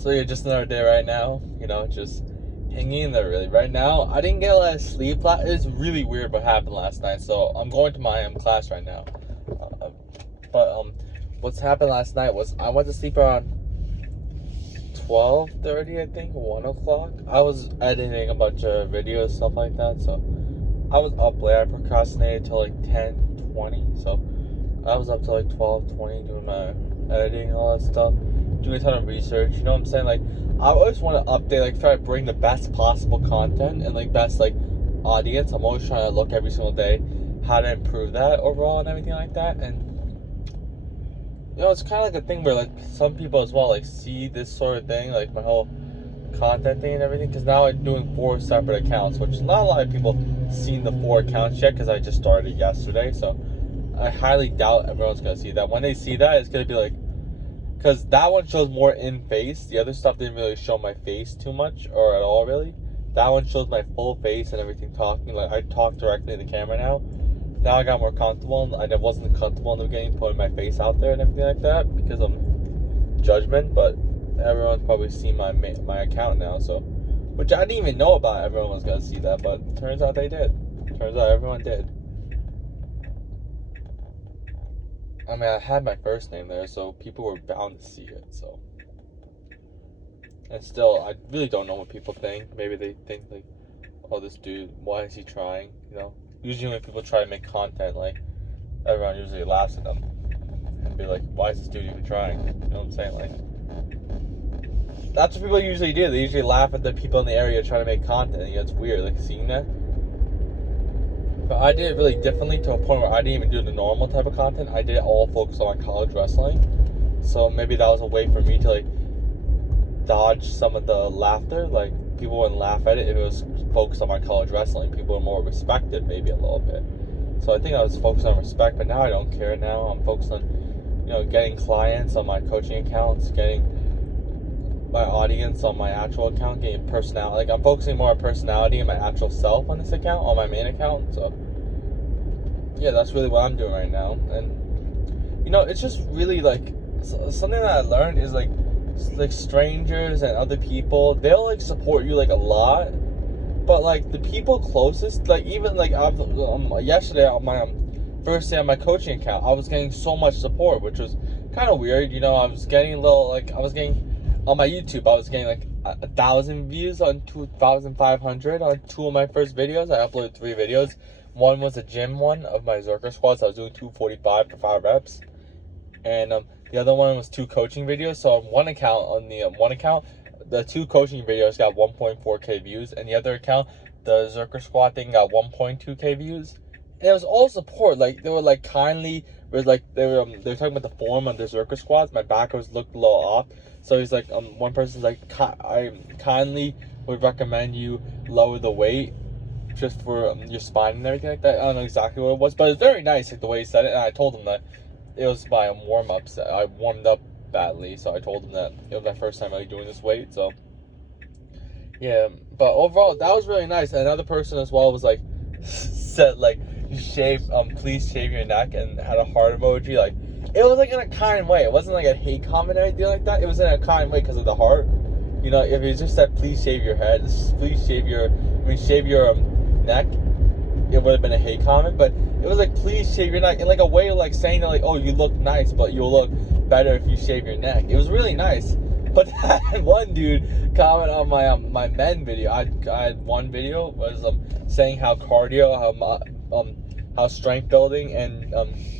So yeah, just another day right now, just hanging in there really. Right now, I didn't get a lot of sleep. It's really weird what happened last night, so I'm going to my class right now. But what's happened last night was I went to sleep around 12:30, I think, 1 o'clock. I was editing a bunch of videos, stuff like that, so I was up late. I procrastinated till like 10:20, so I was up till like 12:20 doing my editing and all that stuff, doing a ton of research. You know what I'm saying? Like, I always want to update, like, try to bring the best possible content and like best like audience. I'm always trying to look every single day how to improve that overall and everything like that. And it's kind of like a thing where like some people as well like see this sort of thing, like my whole content thing and everything, because now I'm doing 4 separate accounts, which not a lot of people seen the 4 accounts yet, because I just started yesterday. So I highly doubt everyone's gonna see that. When they see that, it's gonna be like, because that one shows more in face. The other stuff didn't really show my face too much or at all really. That one shows my full face and everything, talking like I talk directly to the camera now. Now I got more comfortable. I wasn't comfortable in the beginning putting my face out there and everything like that because of judgment, but everyone's probably seen my account now, so, which I didn't even know about. Everyone was gonna see that, but turns out they did. Turns out everyone did. I mean, I had my first name there, so people were bound to see it, so. And still, I really don't know what people think. Maybe they think, like, oh, this dude, why is he trying, Usually when people try to make content, like, everyone usually laughs at them and be like, why is this dude even trying? You know what I'm saying? Like, that's what people usually do. They usually laugh at the people in the area trying to make content. It's weird, like, seeing that. But I did it really differently, to a point where I didn't even do the normal type of content. I did it all focused on college wrestling. So maybe that was a way for me to, like, dodge some of the laughter. Like, people wouldn't laugh at it if it was focused on my college wrestling. People were more respected, maybe a little bit. So I think I was focused on respect, but now I don't care. Now I'm focused on, getting clients on my coaching accounts, getting my audience on my actual account, getting personality. Like, I'm focusing more on personality and my actual self on this account, on my main account. So yeah, that's really what I'm doing right now. And it's just really like something that I learned is like strangers and other people, they'll like support you like a lot, but like the people closest, like even like yesterday on my first day on my coaching account, I was getting so much support, which was kind of weird. I was getting on my YouTube, I was getting like 1,000 views on 2,500 on 2 of my first videos. I uploaded 3 videos. One was a gym one of my Zerker squats. I was doing 245 for 5 reps, and the other one was 2 coaching videos. So on one account, the 2 coaching videos got 1.4k views, and the other account, the Zerker squat thing, got 1.2k views. And it was all support. Like, they were like kindly, they were talking about the form of the Zerker squats. My back looked a little off, so he's like, one person's like, I kindly would recommend you lower the weight just for your spine and everything like that. I don't know exactly what it was, but it was very nice, like the way he said it. And I told him that it was my warm-ups. I warmed up badly, so I told him that it was my first time really doing this weight. So yeah, but overall that was really nice. And another person as well was like, said like, please shave your neck, and had a heart emoji. Like, it was like in a kind way. It wasn't like a hate comment or anything like that. It was in a kind way because of the heart. If it just said please shave your head, please shave your neck, it would have been a hate comment. But it was like, please shave your neck, in like a way of like saying that, like, oh, you look nice, but you'll look better if you shave your neck. It was really nice. But that one dude commented on my my men video. I had one video was saying how cardio, how strength building and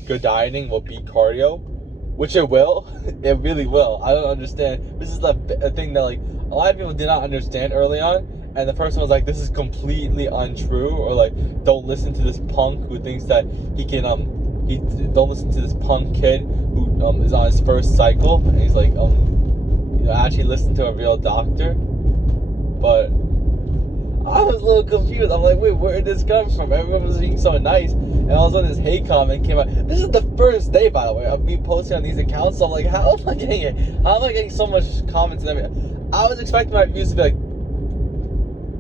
good dieting will beat cardio, which it will. It really will. I don't understand. This is a thing that like a lot of people did not understand early on, and the person was like, this is completely untrue, or like, don't listen to this punk who thinks that he can don't listen to this punk kid who is on his first cycle, and he's like actually listen to a real doctor. But I was a little confused. I'm like, wait, where did this come from? Everyone was being so nice, and all of a sudden this hate comment came out. This is the first day, by the way, of me posting on these accounts. So I'm like, how am I getting it? How am I getting so much comments and everything? I was expecting my views to be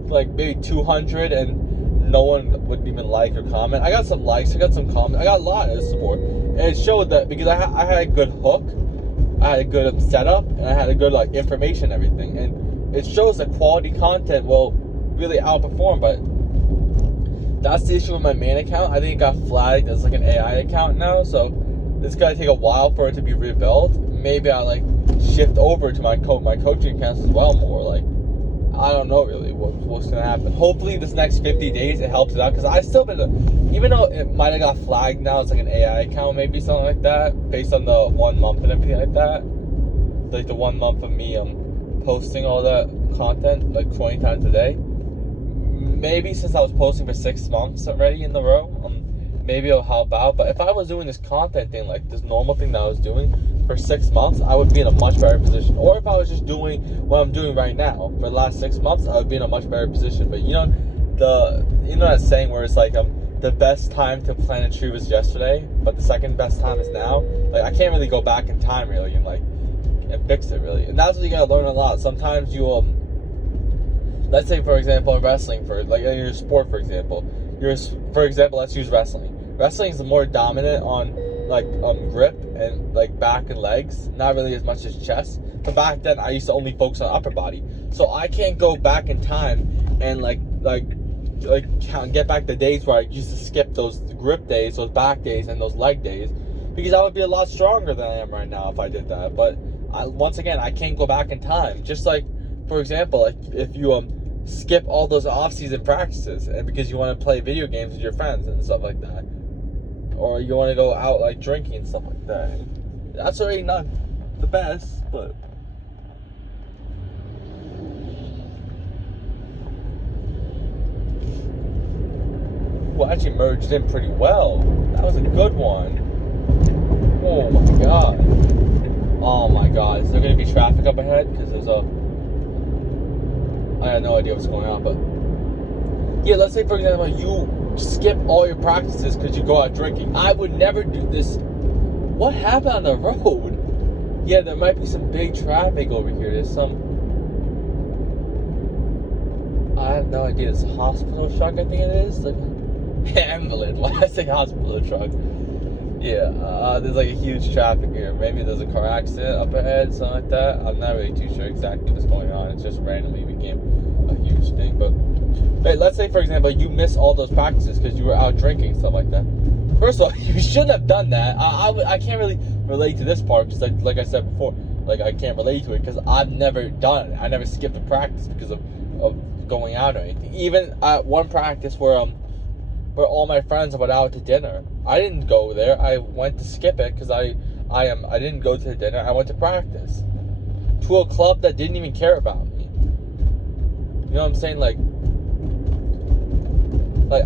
like maybe 200, and no one would even like or comment. I got some likes, I got some comments, I got a lot of support, and it showed that because I had a good hook. I had a good setup, and I had a good like information and everything, and it shows that quality content will really outperform. But that's the issue with my main account. I think it got flagged as like an AI account now, so it's gonna take a while for it to be rebuilt. Maybe I'll like shift over to my coaching accounts as well more. Like, I don't know really what's gonna happen. Hopefully this next 50 days it helps it out, because I still been, even though it might have got flagged now, it's like an AI account, maybe something like that, based on the 1 month and everything like that. Like the 1 month of me posting all that content like 20 times a day. Maybe since I was posting for 6 months already in the row, maybe it'll help out. But if I was doing this content thing, like this normal thing that I was doing for 6 months, I would be in a much better position. Or if I was just doing what I'm doing right now for the last 6 months, I would be in a much better position. But you know that saying where it's like the best time to plant a tree was yesterday, but the second best time is now. Like, I can't really go back in time really and fix it really. And that's what you gotta learn a lot. Sometimes you let's say for example in wrestling, for like in your sport for example, let's use wrestling. Wrestling is more dominant on like grip and like back and legs, not really as much as chest. But back then I used to only focus on upper body, so I can't go back in time and get back the days where I used to skip those grip days, those back days, and those leg days, because I would be a lot stronger than I am right now if I did that. But once again, I can't go back in time. Just like, for example, like if you skip all those off-season practices and because you want to play video games with your friends and stuff like that, or you want to go out like drinking and stuff like that, that's already not the best. But well, actually merged in pretty well. That was a good one. Oh my god. Oh my god. Is there going to be traffic up ahead? Because I have no idea what's going on. But yeah, let's say for example you skip all your practices because you go out drinking. I would never do this. What happened on the road? Yeah, there might be some big traffic over here. There's some, I have no idea. It's a hospital truck, I think it is. Like ambulance. Why did I say hospital truck? Yeah, there's like a huge traffic here. Maybe there's a car accident up ahead, something like that. I'm not really too sure exactly what's going on. It just randomly became a huge thing. But let's say, for example, you miss all those practices because you were out drinking, stuff like that. First of all, you shouldn't have done that. I can't really relate to this part because, like I said before, like I can't relate to it because I've never done it. I never skipped a practice because of going out or anything. Even at one practice where all my friends went out to dinner, I didn't go there. I went to skip it because I didn't go to the dinner. I went to practice to a club that didn't even care about me. You know what I'm saying? Like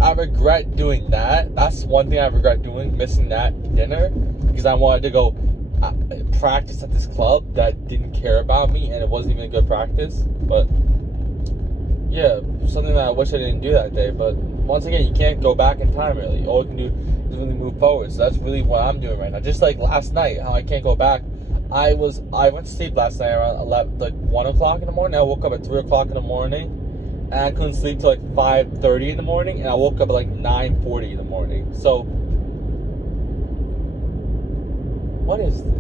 I regret doing that. That's one thing I regret doing, missing that dinner, because I wanted to go practice at this club that didn't care about me, and it wasn't even a good practice. But yeah, something that I wish I didn't do that day. But once again, you can't go back in time really. All you can do is really move forward. So that's really what I'm doing right now. Just like last night, how I can't go back. I went to sleep last night around 1 o'clock in the morning. I woke up at 3 o'clock in the morning, and I couldn't sleep till like 5:30 in the morning, and I woke up at like 9:40 in the morning. So what is this?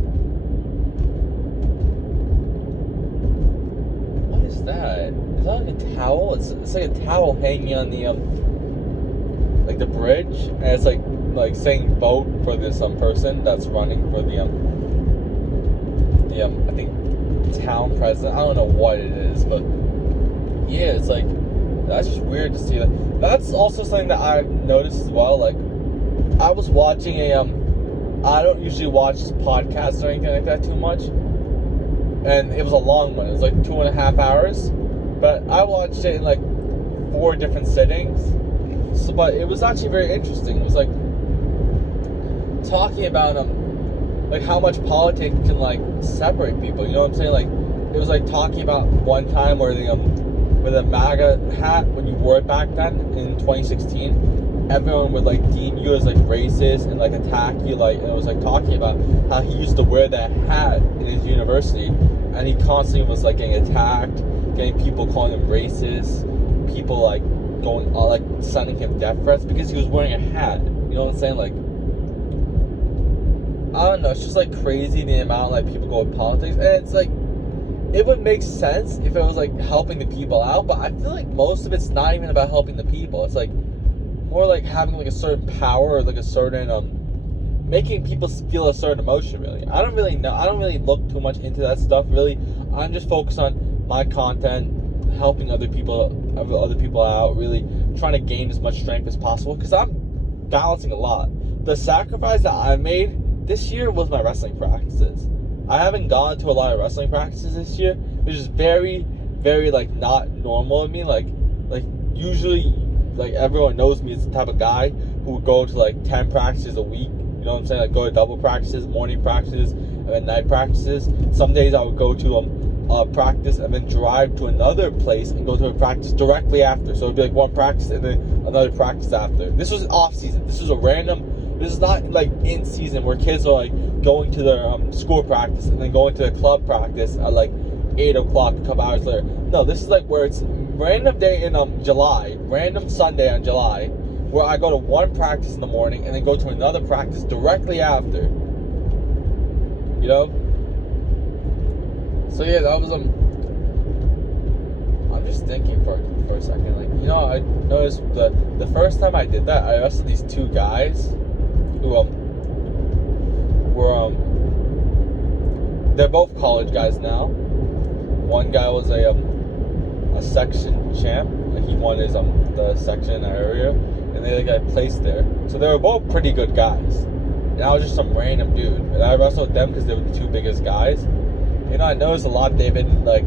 What is that? Is that like a towel? It's like a towel hanging on the like the bridge, and it's like saying vote for this person that's running for the I think town president. I don't know what it is, but yeah, it's like, that's just weird to see that. That's also something that I've noticed as well. Like, I was watching I don't usually watch podcasts or anything like that too much, and it was a long one. It was like 2.5 hours, but I watched it in like 4 different sittings. So, but it was actually very interesting. It was like talking about like how much politics can like separate people. You know what I'm saying? Like, it was like talking about one time where with a MAGA hat, when you wore it back then in 2016, everyone would like deem you as like racist and like attack you. Like, and it was like talking about how he used to wear that hat in his university, and he constantly was like getting attacked, getting people calling him racist, people like going like sending him death threats because he was wearing a hat. You know what I'm saying? Like, I don't know, it's just like crazy the amount like people go with politics, and it's like it would make sense if it was like helping the people out, but I feel like most of it's not even about helping the people. It's like more like having like a certain power or like a certain making people feel a certain emotion. Really, I don't really know. I don't really look too much into that stuff. Really, I'm just focused on my content, helping other people out. Really trying to gain as much strength as possible because I'm balancing a lot. The sacrifice that I made this year was my wrestling practices. I haven't gone to a lot of wrestling practices this year, which is very, very like not normal of me. Like usually, like everyone knows me as the type of guy who would go to like 10 practices a week. You know what I'm saying? Like go to double practices, morning practices, and then night practices. Some days I would go to practice and then drive to another place and go to a practice directly after. So it'd be like one practice and then another practice after. This was off season. This was a random. This is not like in season where kids are like going to their school practice and then going to the club practice at like 8 o'clock a couple hours later. No, this is like where it's random day in July, random Sunday on July, where I go to one practice in the morning and then go to another practice directly after. You know? So yeah, that was I'm just thinking for a second. Like, you know, I noticed the first time I did that, I wrestled these two guys who were they're both college guys now. One guy was a section champ. Like he won his the section area, and they got placed there. So they were both pretty good guys. And I was just some random dude, and I wrestled them because they were the two biggest guys. You know, I noticed a lot. They've been like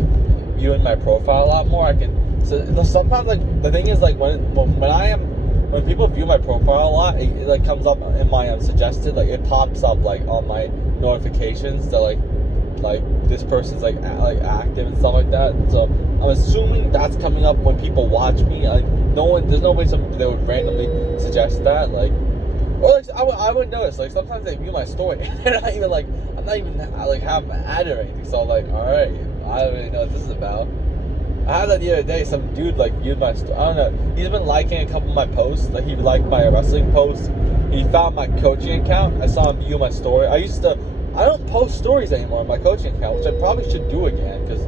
viewing my profile a lot more. So sometimes like the thing is like when people view my profile a lot, it like comes up in my suggested, like it pops up like on my notifications that like this person's like active and stuff like that. So I'm assuming that's coming up when people watch me. Like there's no way they would randomly suggest that. Like, or like I would notice like sometimes they view my story and they're not even like I'm not even like have an ad or anything. So I'm like, all right, I don't really know what this is about. I had that the other day. Some dude like viewed my story. I don't know. He's been liking a couple of my posts. Like he liked my wrestling posts. He found my coaching account. I saw him view my story. I don't post stories anymore on my coaching account, which I probably should do again because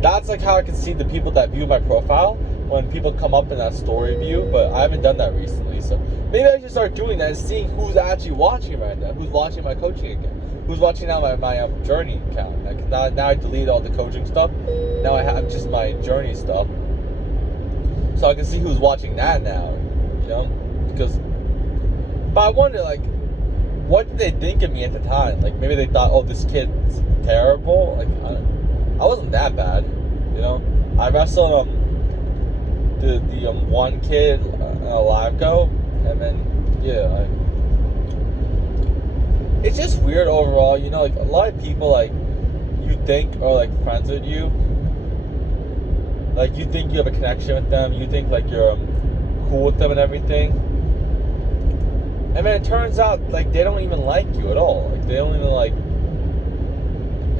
that's like how I can see the people that view my profile when people come up in that story view. But I haven't done that recently, so maybe I should start doing that and seeing who's actually watching right now. Who's watching my coaching account? Who's watching now my journey account? Like now I delete all the coaching stuff. Now I have just my journey stuff, so I can see who's watching that now. You know, but I wonder like, what did they think of me at the time? Like maybe they thought, oh, this kid's terrible. Like I wasn't that bad. You know, I wrestled the one kid in a live go, and then yeah. It's just weird overall, you know, like a lot of people like you think are like friends with you. Like you think you have a connection with them, you think like you're cool with them and everything. And then it turns out like they don't even like you at all. Like they don't even like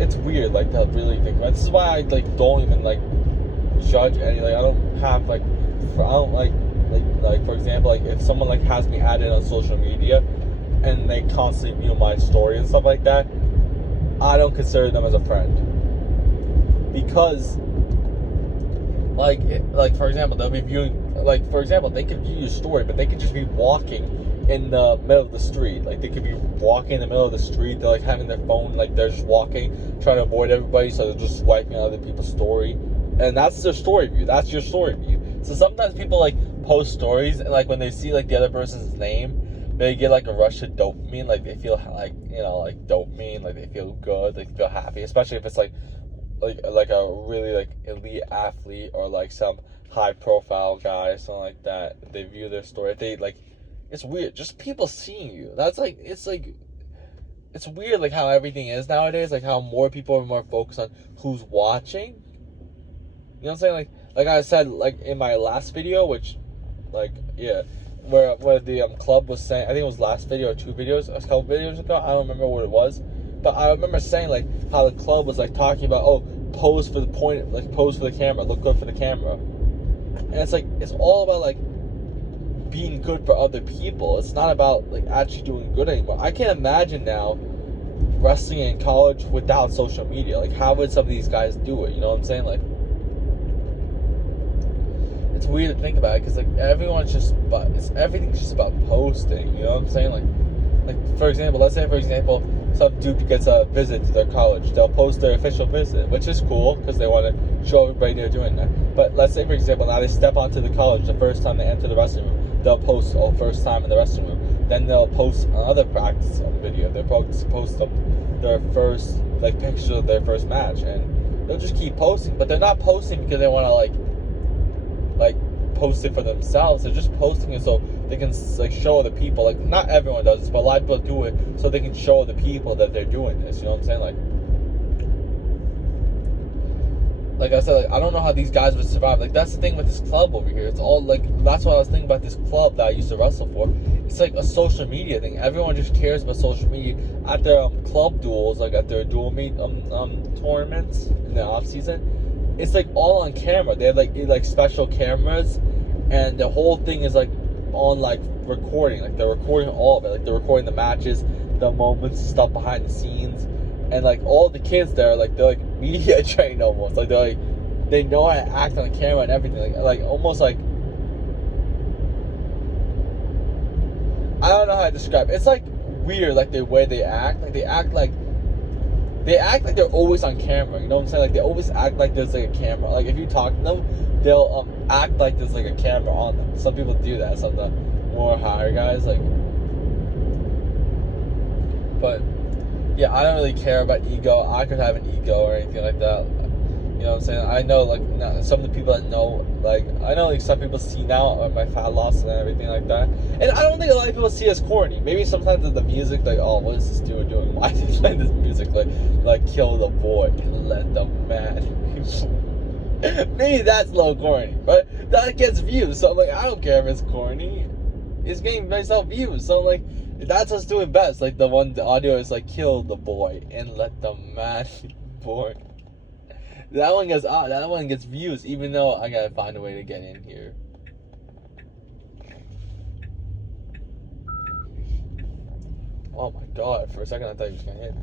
it's weird like to really think about. This is why I like don't even like judge any like I don't have like I don't like for example like if someone like has me added on social media and they constantly view my story and stuff like that, I don't consider them as a friend. Because like for example, they'll be viewing like for example, they could view your story, but they could just be walking in the middle of the street. Like they could be walking in the middle of the street, they're like having their phone, like they're just walking, trying to avoid everybody, so they're just swiping on other people's story. And that's their story view. That's your story view. So sometimes people like post stories and like when they see like the other person's name, they get like a rush of dopamine, like they feel like, you know, like dopamine, like they feel good, they feel happy, especially if it's like a really like elite athlete or like some high profile guy or something like that. They view their story, they like, it's weird, just people seeing you. That's like, it's weird like how everything is nowadays, like how more people are more focused on who's watching. You know what I'm saying? Like I said, like in my last video, which, like, yeah, where the club was saying, I think it was last video or two videos, a couple videos ago, I don't remember what it was, but I remember saying like how the club was like talking about, oh, pose for the camera, look good for the camera, and it's like it's all about like being good for other people. It's not about like actually doing good anymore. I can't imagine now wrestling in college without social media? Like, how would some of these guys do it? You know what I'm saying? Like, it's weird to think about it because like everyone's just, but it's everything's just about posting. You know what I'm saying? Like for example, let's say for example, some dude gets a visit to their college. They'll post their official visit, which is cool because they want to show everybody they're doing that. But let's say for example, now they step onto the college the first time they enter the wrestling room. They'll post first time in the wrestling room. Then they'll post another practice video. They'll post their first like pictures of their first match, and they'll just keep posting. But they're not posting because they want to like post it for themselves. They're just posting it so they can like show other people. Like, not everyone does this, but a lot of people do it so they can show the people that they're doing this. You know what I'm saying? Like I said, like I don't know how these guys would survive. Like, that's the thing with this club over here. It's all like, that's what I was thinking about this club that I used to wrestle for. It's like a social media thing. Everyone just cares about social media. At their club duels, like at their dual meet tournaments in the off season, it's like all on camera. They have like special cameras, and the whole thing is like on like recording. Like they're recording all of it. Like they're recording the matches, the moments, stuff behind the scenes, and like all the kids there, like they're like media trained almost. Like they're like, they know how to act on the camera and everything. Like almost like, I don't know how to describe it. It's like weird, like the way they act. Like they act like they're always on camera. You know what I'm saying? Like they always act like there's like a camera. Like if you talk to them, they'll act like there's like a camera on them. Some people do that. Some of the more higher guys, like. But yeah, I don't really care about ego. I could have an ego or anything like that. You know what I'm saying? I know like some of the people that know, like I know like some people see now my fat loss and everything like that. And I don't think a lot of people see as corny. Maybe sometimes the music, like, oh, what is this dude doing? Why is he playing this music? Like kill the boy and let the man. Maybe that's a little corny, but that gets views. So I'm like, I don't care if it's corny. It's getting myself views. So I'm like, that's what's doing best. Like the audio is like kill the boy and let the man be born. That one gets views, even though I gotta find a way to get in here. Oh my god, for a second I thought he was gonna hit me.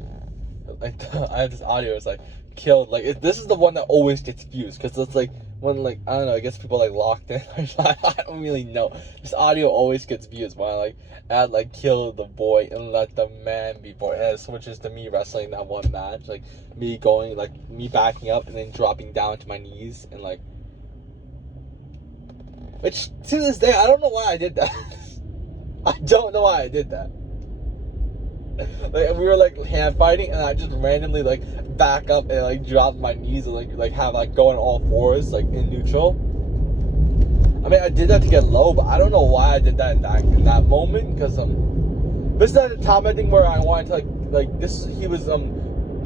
Like, I have this audio, it's like, killed, like, this is the one that always gets views, because it's like, when, like, I don't know, I guess people, like, locked in, I don't really know. This audio always gets views when I, like, add, like, kill the boy and let the man be born, and it switches to me wrestling that one match, like, me going, like, me backing up and then dropping down to my knees, and, like, which, to this day, I don't know why I did that. I don't know why I did that. Like, we were like hand fighting, and I just randomly like back up and like drop my knees and like have like going all fours like in neutral. I mean, I did that to get low, but I don't know why I did that in that moment, because this is at the time I think where I wanted to like this. He was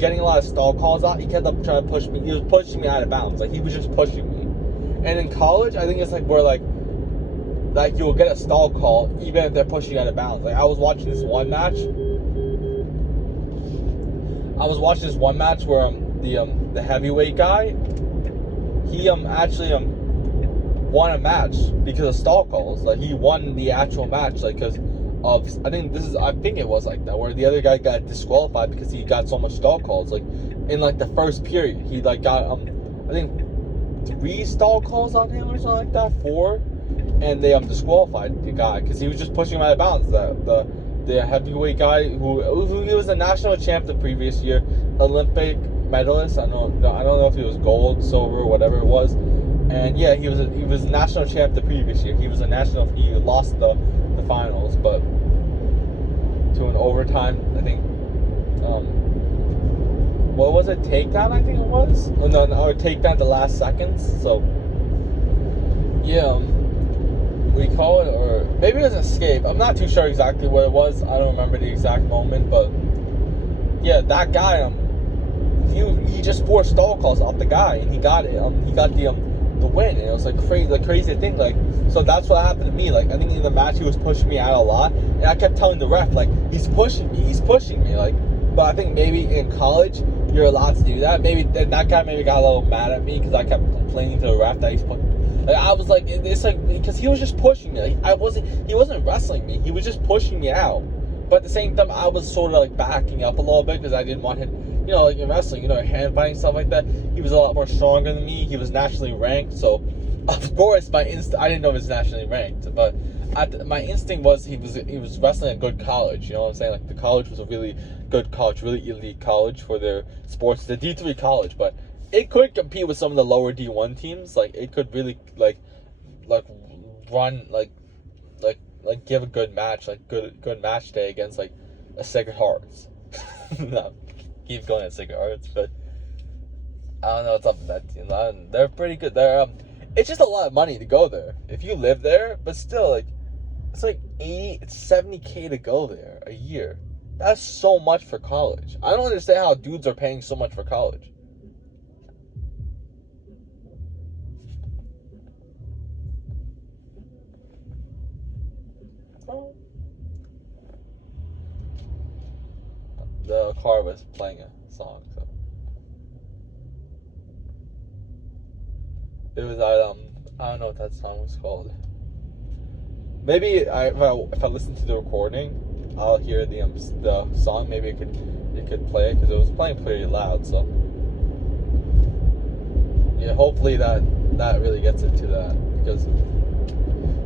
getting a lot of stall calls out. He kept up trying to push me. He was pushing me out of bounds. Like he was just pushing me. And in college, I think it's like where like you'll get a stall call even if they're pushing you out of bounds. Like I was watching this one match. Where the heavyweight guy, he actually won a match because of stall calls. Like he won the actual match, like because of I think it was like that, where the other guy got disqualified because he got so much stall calls. Like in like the first period, he like got I think 3 stall calls on him or something like that, 4, and they disqualified the guy because he was just pushing him out of bounds. The heavyweight guy who he was a national champ the previous year, Olympic medalist. I don't know if he was gold, silver, whatever it was. And yeah, he was a national champ the previous year. He lost the finals, but to an overtime, I think. What was it? Takedown, I think it was. Oh, no, or takedown the last seconds. So yeah. We call it, or maybe it was escape. I'm not too sure exactly what it was. I don't remember the exact moment, but yeah, that guy, he just forced stall calls off the guy, and he got it. He got the win, and it was like crazy thing. Like, so that's what happened to me. Like, I think in the match he was pushing me out a lot, and I kept telling the ref like he's pushing me. Like, but I think maybe in college you're allowed to do that. Maybe that guy got a little mad at me because I kept complaining to the ref that he's pushing. Like, I was like, it's like, because he was just pushing me. Like, he wasn't wrestling me. He was just pushing me out. But at the same time, I was sort of like backing up a little bit because I didn't want him, you know, like in wrestling, you know, hand fighting, stuff like that. He was a lot more stronger than me. He was nationally ranked, so of course I didn't know he was nationally ranked, but my instinct was he was wrestling a good college. You know what I'm saying? Like the college was a really good college, really elite college for their sports. The D3 college, but it could compete with some of the lower D1 teams. Like it could really like run like give a good match, like good match day against like a Sacred Hearts. No, keep going at Sacred Hearts, but I don't know what's up with that team. They're pretty good. It's just a lot of money to go there if you live there, but still, like it's like 70K to go there a year. That's so much for college. I don't understand how dudes are paying so much for college. The car was playing a song, so it was I don't know what that song was called. Maybe if I listen to the recording, I'll hear the song. Maybe it could play it because it was playing pretty loud. So yeah, hopefully that really gets into that because.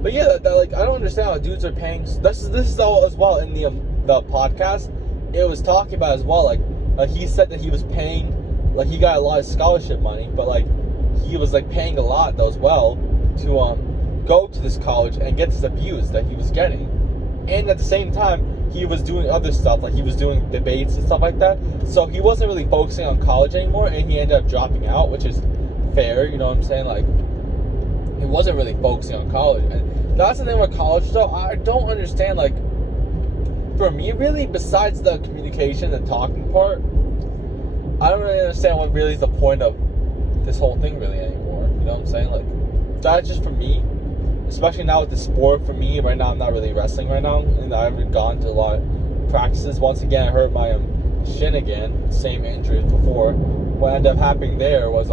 But yeah, that like I don't understand how dudes are paying. This is all as well in the podcast. It was talking about as well. Like he said that he was paying, like he got a lot of scholarship money, but like he was like paying a lot though as well to go to this college and get this abuse that he was getting, and at the same time he was doing other stuff, like he was doing debates and stuff like that. So he wasn't really focusing on college anymore, and he ended up dropping out, which is fair. You know what I'm saying? Like he wasn't really focusing on college, and that's the thing with college though. I don't understand, like for me really, besides the communication and talking part, I don't really understand what really is the point of this whole thing really anymore. You know what I'm saying? Like that's just for me, especially now with the sport. For me right now, I'm not really wrestling right now, and I haven't gone to a lot of practices. Once again, I hurt my shin again, same injury as before. What ended up happening there was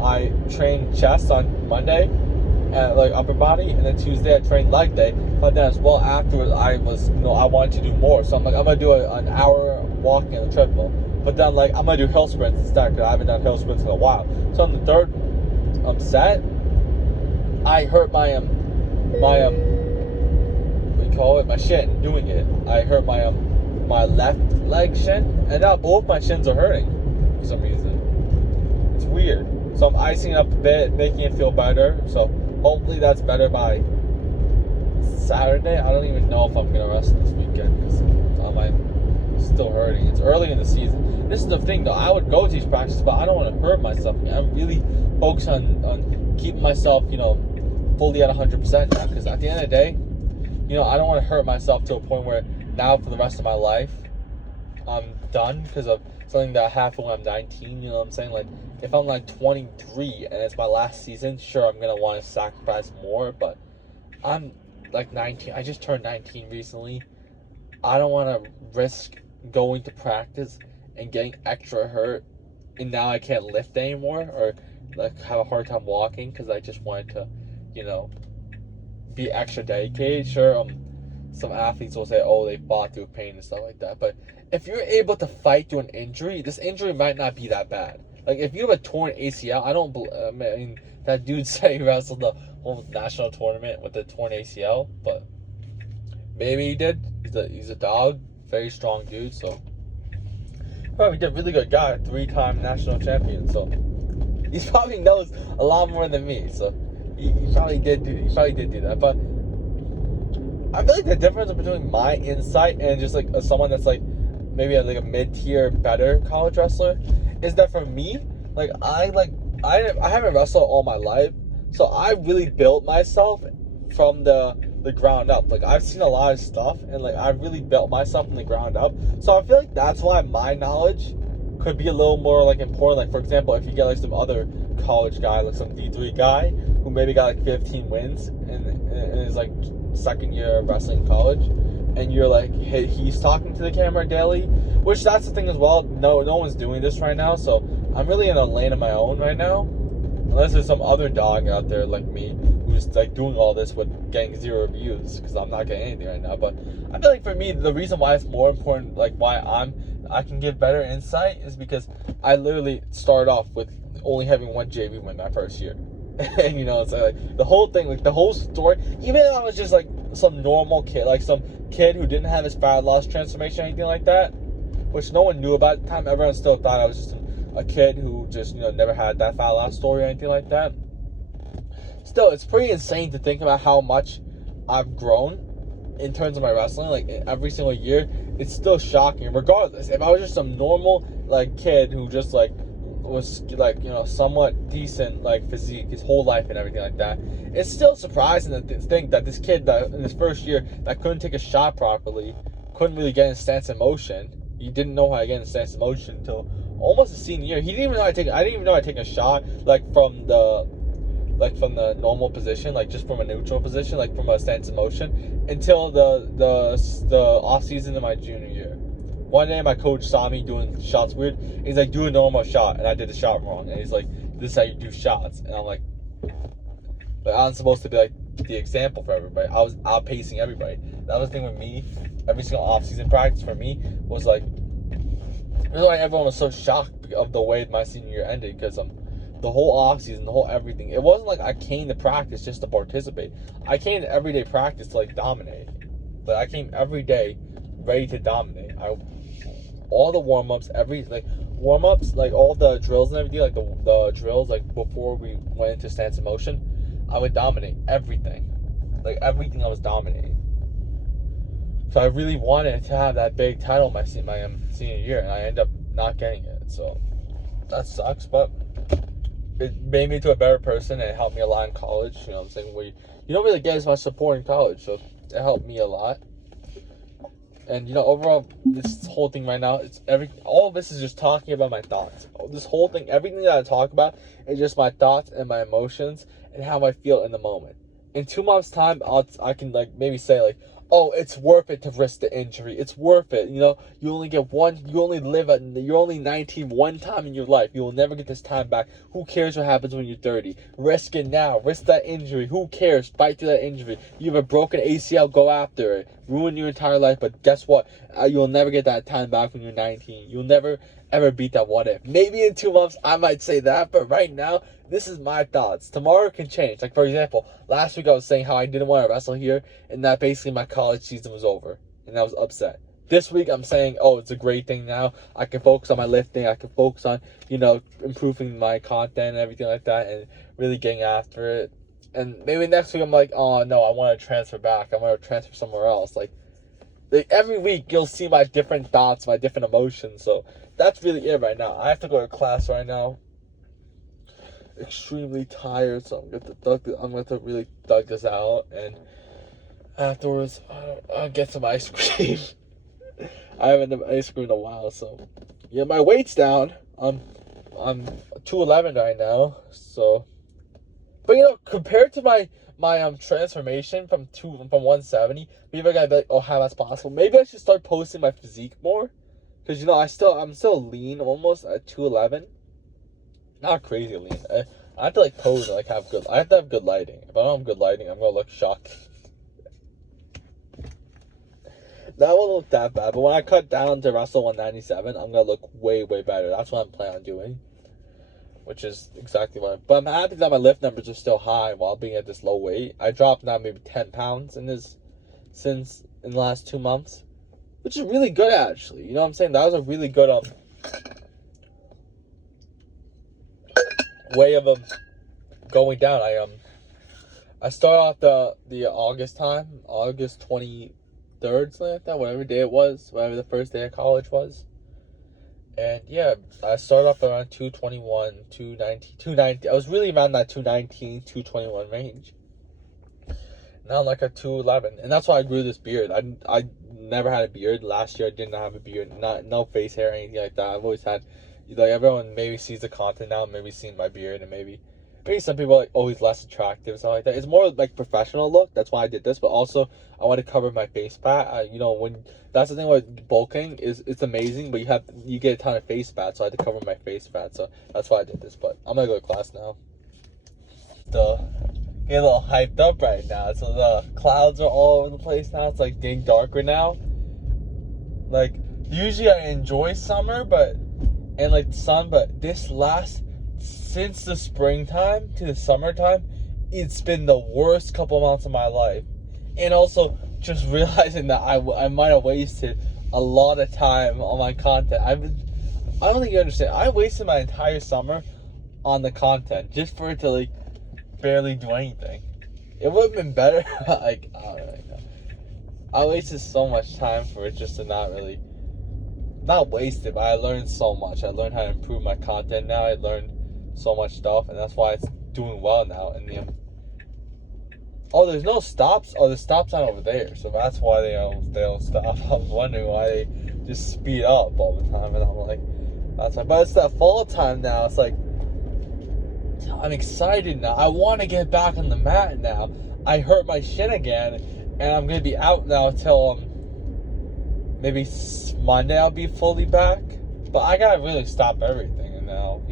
I trained chest on Monday and like upper body, and then Tuesday I trained leg day. But then as well afterwards, I wanted to do more, so I'm like, I'm gonna do an hour walking on the treadmill. But then like I'm gonna do hill sprints instead because I haven't done hill sprints in a while. So on the third set, I hurt my what do you call it? My shin doing it. I hurt my left leg shin, and now both my shins are hurting for some reason. It's weird. So I'm icing it up a bit, making it feel better. So hopefully that's better by Saturday. I don't even know if I'm gonna wrestle this weekend because I'm still hurting. It's early in the season. This is the thing though. I would go to these practices, but I don't want to hurt myself. I'm really focused on keeping myself, you know, fully at 100% now. Because at the end of the day, you know, I don't want to hurt myself to a point where now for the rest of my life I'm done because of something that happened when I'm 19. You know what I'm saying? Like if I'm like 23 and it's my last season, sure, I'm gonna want to sacrifice more. But I'm like 19. I just turned 19 recently. I don't want to risk going to practice and getting extra hurt, and now I can't lift anymore or like have a hard time walking because I just wanted to, you know, be extra dedicated. Sure, some athletes will say, oh, they fought through pain and stuff like that, but if you're able to fight through an injury, this injury might not be that bad. Like if you have a torn ACL, I mean that dude said he wrestled the whole national tournament with a torn ACL, but maybe he did. He's a dog, very strong dude, so probably did. Really good guy, 3-time national champion, so he probably knows a lot more than me, so he probably did do that. But I feel like the difference between my insight and just like someone that's like maybe like a mid-tier better college wrestler is that for me, like I haven't wrestled all my life, so I really built myself from the ground up. Like I've seen a lot of stuff, and like I've really built myself from the ground up. So I feel like that's why my knowledge could be a little more like important. Like for example, if you get like some other college guy, like some D3 guy who maybe got like 15 wins and is like second year of wrestling in college, and you're like, hey, he's talking to the camera daily, which that's the thing as well. No one's doing this right now, so I'm really in a lane of my own right now. Unless there's some other dog out there like me who's like doing all this with getting 0 views, because I'm not getting anything right now. But I feel like for me, the reason why it's more important, like why I can give better insight, is because I literally started off with only having one JV win my first year. And it's like the whole thing, like the whole story, even if I was just like some normal kid, like some kid who didn't have his fat loss transformation or anything like that, which no one knew about at the time. Everyone still thought I was just a kid who just never had that fat loss story or anything like that. Still, it's pretty insane to think about how much I've grown in terms of my wrestling. Like every single year, it's still shocking. Regardless, if I was just some normal like kid who just like was like somewhat decent like physique his whole life and everything like that, it's still surprising to think that this kid that in his first year that couldn't take a shot properly, couldn't really get in stance in motion. He didn't know how to get in stance in motion until almost the senior year. He didn't even know how to take. I didn't even know how to take a shot from the normal position, like just from a neutral position, like from a stance in motion, until the off season of my junior year. One day my coach saw me doing shots weird. He's like, do a normal shot, and I did the shot wrong. And he's like, this is how you do shots. And I'm like I'm supposed to be like the example for everybody. I was outpacing everybody. That was the thing with me. Every single off-season practice for me was like, that's why everyone was so shocked of the way my senior year ended, because the whole off-season, the whole everything, it wasn't like I came to practice just to participate. I came to everyday practice to like dominate. But I came every day ready to dominate. All the warm-ups, warm-ups, like all the drills and everything, like the drills, like before we went into stance in motion, I would dominate everything. Like everything I was dominating. So I really wanted to have that big title my senior year, and I ended up not getting it. So that sucks, but it made me to a better person, and it helped me a lot in college. You know what I'm saying? Where you don't really get as much support in college, so it helped me a lot. And overall, this whole thing right now, all of this is just talking about my thoughts. This whole thing, everything that I talk about is just my thoughts and my emotions and how I feel in the moment. In 2 months' time, I can like maybe say like, oh, it's worth it to risk the injury. It's worth it. You only get one. You only live you're only 19 one time in your life. You will never get this time back. Who cares what happens when you're 30? Risk it now. Risk that injury. Who cares? Fight through that injury. You have a broken ACL. Go after it. Ruin your entire life. But guess what? You'll never get that time back when you're 19. You'll never ever beat that what if. Maybe in 2 months I might say that, but right now, this is my thoughts. Tomorrow can change. Like, for example, last week I was saying how I didn't want to wrestle here, and that basically my college season was over, and I was upset. This week I'm saying, oh, it's a great thing now. I can focus on my lifting. I can focus on, improving my content and everything like that, and really getting after it. And maybe next week I'm like, oh, no, I want to transfer back. I want to transfer somewhere else. Like every week you'll see my different thoughts, my different emotions. So that's really it right now. I have to go to class right now. Extremely tired, so I'm going to really thug this out, and afterwards I'll get some ice cream. I haven't had ice cream in a while, so yeah, my weight's down. I'm 211 right now, so but compared to my transformation from 170, maybe I gotta be like, oh, how that's possible. Maybe I should start posting my physique more, because I'm still lean almost at 211. Not crazy lean. I have to like pose and like have good. I have to have good lighting. If I don't have good lighting, I'm gonna look shocked. That won't look that bad. But when I cut down to wrestle 197, I'm gonna look way better. That's what I'm planning on doing. Which is exactly what. But I'm happy that my lift numbers are still high while being at this low weight. I dropped now maybe 10 pounds in the last 2 months, which is really good actually. You know what I'm saying? That was a really good way of going down. I start off the August time, August 23rd, something like that, whatever day it was, whatever the first day of college was. And yeah, I started off around 221, 290. I was really around that 219, 221 range. Now I'm like a 211, and that's why I grew this beard. I never had a beard. Last year I did not have a beard, no face hair or anything like that. I've always had, like, everyone maybe sees the content now, maybe seeing my beard, and maybe some people are like, oh, he's less attractive or something like that. It's more like professional look. That's why I did this, but also I want to cover my face fat. When that's the thing with bulking is it's amazing, but you get a ton of face fat, so I had to cover my face fat. So that's why I did this. But I'm gonna go to class now. to get a little hyped up right now. So the clouds are all over the place now. It's like getting darker now. Like, usually I enjoy summer, and like sun, but since the springtime to the summertime, it's been the worst couple months of my life. And also, just realizing that I might have wasted a lot of time on my content. I don't think you understand. I wasted my entire summer on the content just for it to like barely do anything. It would have been better. Like, I don't really know. I wasted so much time for it just to not waste it, but I learned so much. I learned how to improve my content now. I learned so much stuff, and that's why it's doing well now. And there's no stops. Oh, the stop's not over there, so that's why they don't stop. I was wondering why they just speed up all the time, and I'm like, that's why. But it's that fall time now. It's like, I'm excited now. I want to get back on the mat now. I hurt my shin again, and I'm gonna be out now till maybe Monday. I'll be fully back, but I gotta really stop everything now.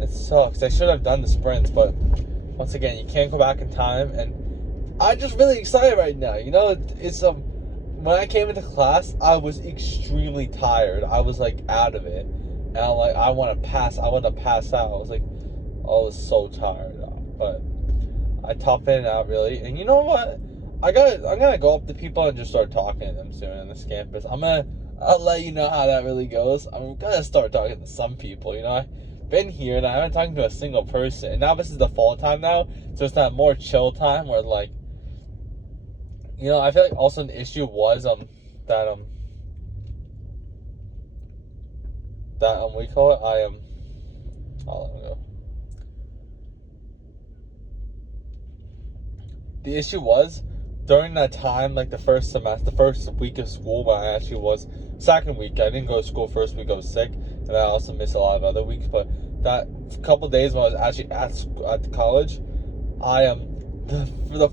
It sucks. I should have done the sprints, but once again, you can't go back in time, and I'm just really excited right now. It's when I came into class, I was extremely tired. I was like out of it, and I'm like, I want to pass out. I was like, I was so tired, but I toughed it out really. And you know what? I'm gonna go up to people and just start talking to them soon on this campus. I'll let you know how that really goes. I'm gonna start talking to some people. I've been here and I haven't talked to a single person. And now this is the fall time now, so it's that more chill time where like, I feel like also an issue was that we call it I'll let me go. The issue was during that time, like the first week of school, when I actually was second week. I didn't go to school first week. I was sick, and I also missed a lot of other weeks. But that couple days when I was actually at the college, for the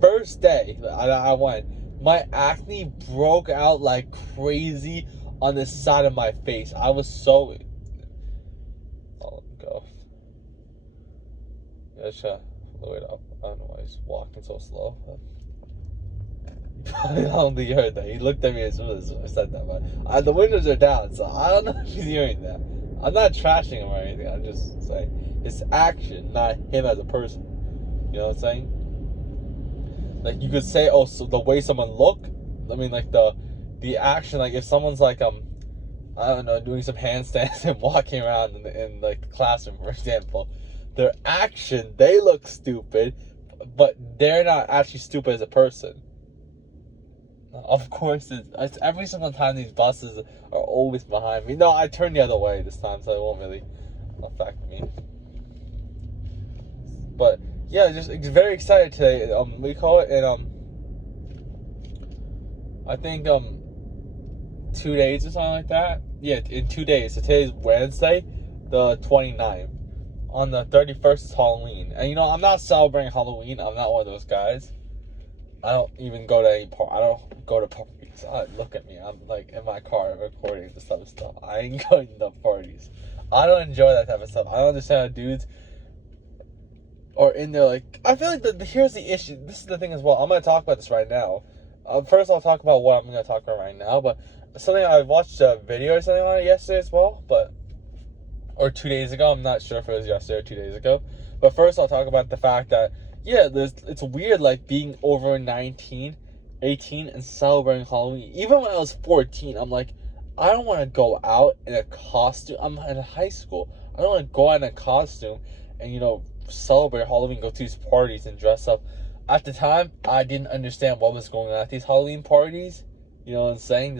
first day I went, my acne broke out like crazy on the side of my face. I was so. I'll go. Yeah, load it up. I don't know why he's walking so slow. I don't think he heard that. He looked at me as soon as I said that, but the windows are down, so I don't know if he's hearing that. I'm not trashing him or anything. I'm just saying his action, not him as a person. You know what I'm saying? Like, you could say, oh, so the way someone look. I mean, like the action. Like if someone's like I don't know, doing some handstands and walking around in like the classroom, for example, their action, they look stupid, but they're not actually stupid as a person. Of course, it's every single time these buses are always behind me. No, I turned the other way this time, so it won't really affect me. But yeah, just very excited today. We call it, and I think 2 days or something like that. Yeah, in 2 days. So today's Wednesday, the 29th. On the 31st is Halloween, and I'm not celebrating Halloween. I'm not one of those guys. I don't even go to any I don't go to parties. Look at me. I'm like in my car recording this type of stuff. I ain't going to parties. I don't enjoy that type of stuff. I don't understand how dudes are in there like. I feel like here's the issue. This is the thing as well. I'm going to talk about this right now. First, I'll talk about what I'm going to talk about right now. But something I watched a video or something on it yesterday as well. Or 2 days ago. I'm not sure if it was yesterday or 2 days ago. But first, I'll talk about the fact that it's weird like being over 19, 18 and celebrating Halloween. Even when I was 14, I'm like, I don't want to go out in a costume. I'm in high school. I don't want to go out in a costume and celebrate Halloween, go to these parties and dress up. At the time, I didn't understand what was going on at these Halloween parties. You know what I'm saying?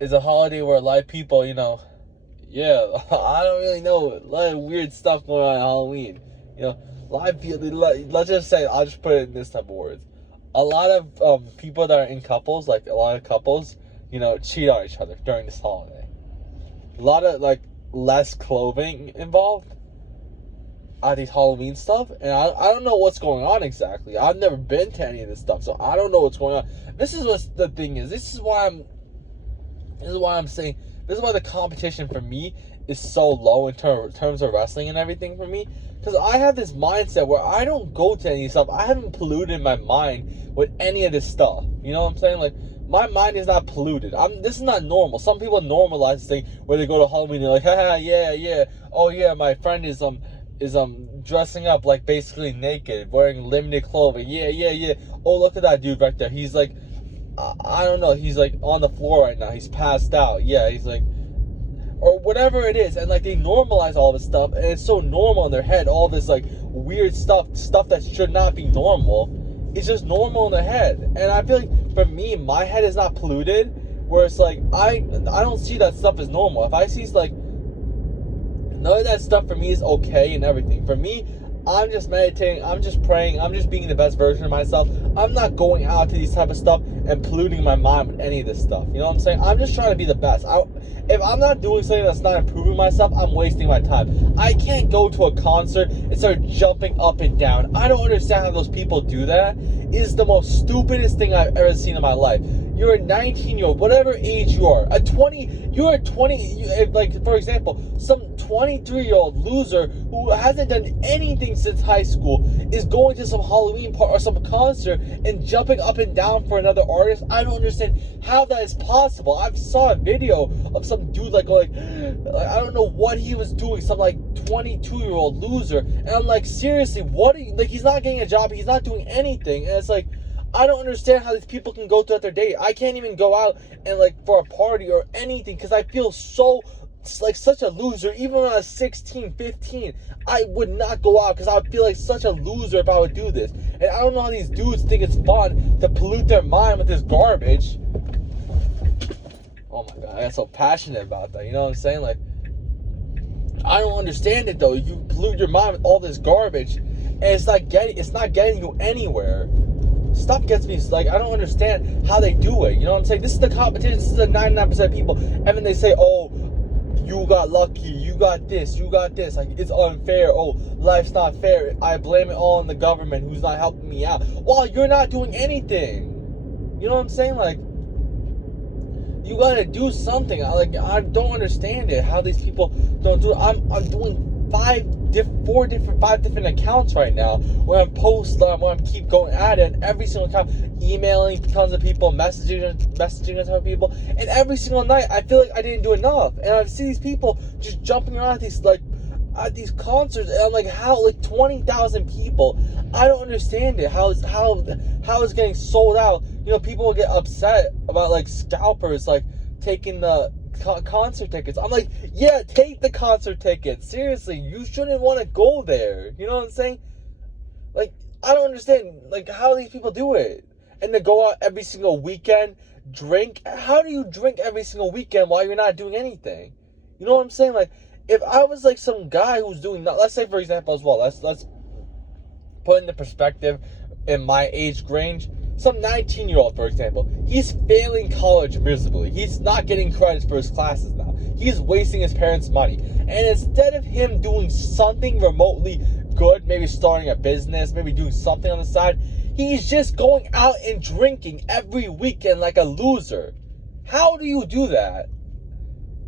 It's a holiday where a lot of people, I don't really know, a lot of weird stuff going on at Halloween. A lot of people, let's just say, I'll just put it in this type of words. A lot of people that are in couples, like a lot of couples, cheat on each other during this holiday. A lot of, like, less clothing involved at these Halloween stuff. And I don't know what's going on exactly. I've never been to any of this stuff, so I don't know what's going on. This is what the thing is. This is why I'm saying This is why the competition for me is so low in terms of wrestling and everything for me. Because I have this mindset where I don't go to any stuff. I haven't polluted my mind with any of this stuff. You know what I'm saying? Like, my mind is not polluted. This is not normal. Some people normalize this thing where they go to Halloween and they're like, haha, yeah. Oh yeah, my friend is dressing up like basically naked, wearing limited clothing. Yeah. Oh, look at that dude right there. He's like, I don't know. He's like on the floor right now. He's passed out. Yeah, he's like, or whatever it is. And like they normalize all this stuff, and it's so normal in their head. All this like weird stuff that should not be normal. It's just normal in their head. And I feel like for me, my head is not polluted. Where it's like I don't see that stuff as normal. If I see like none of that stuff for me is okay and everything. For me, I'm just meditating, I'm just praying, I'm just being the best version of myself. I'm not going out to these type of stuff and polluting my mind with any of this stuff. You know what I'm saying? I'm just trying to be the best. If I'm not doing something that's not improving myself, I'm wasting my time. I can't go to a concert and start jumping up and down. I don't understand how those people do that. It is the most stupidest thing I've ever seen in my life. You're a 19-year-old, whatever age you are. You're a 20, like, for example, some 23-year-old loser who hasn't done anything since high school is going to some Halloween party or some concert and jumping up and down for another artist. I don't understand how that is possible. I saw a video of some dude like I don't know what he was doing, some like 22-year-old loser, and I'm like, seriously, what are you, like, he's not getting a job, he's not doing anything, and it's like, I don't understand how these people can go throughout their day. I can't even go out and like for a party or anything because I feel so like such a loser. Even when I was 16, 15, I would not go out because I would feel like such a loser if I would do this. And I don't know how these dudes think it's fun to pollute their mind with this garbage. Oh my God, I got so passionate about that. You know what I'm saying? Like, I don't understand it though. You pollute your mind with all this garbage, and it's not getting you anywhere. Stuff gets me, like, I don't understand how they do it. You know what I'm saying? This is the competition. This is the 99% of people. And then they say, oh, you got lucky. You got this. Like, it's unfair. Oh, life's not fair. I blame it all on the government who's not helping me out. Well, you're not doing anything. You know what I'm saying? Like, you gotta do something. I don't understand it. How these people don't do it. I'm doing 5 different accounts right now where I'm where I'm keep going at it, and every single account, emailing tons of people, messaging a ton of people, and every single night I feel like I didn't do enough, and I see these people just jumping around at these concerts, and I'm like, how, like 20,000 people? I don't understand it. How is getting sold out? You know, people will get upset about like scalpers like taking the concert tickets. I'm like, yeah, take the concert tickets. Seriously, you shouldn't want to go there. You know what I'm saying? Like, I don't understand like how these people do it. And to go out every single weekend, drink. How do you drink every single weekend while you're not doing anything? You know what I'm saying? Like, if I was like some guy who's doing, let's say for example as well, let's put into perspective in my age range. Some 19-year-old, for example, he's failing college miserably. He's not getting credits for his classes now. He's wasting his parents' money. And instead of him doing something remotely good, maybe starting a business, maybe doing something on the side, he's just going out and drinking every weekend like a loser. How do you do that?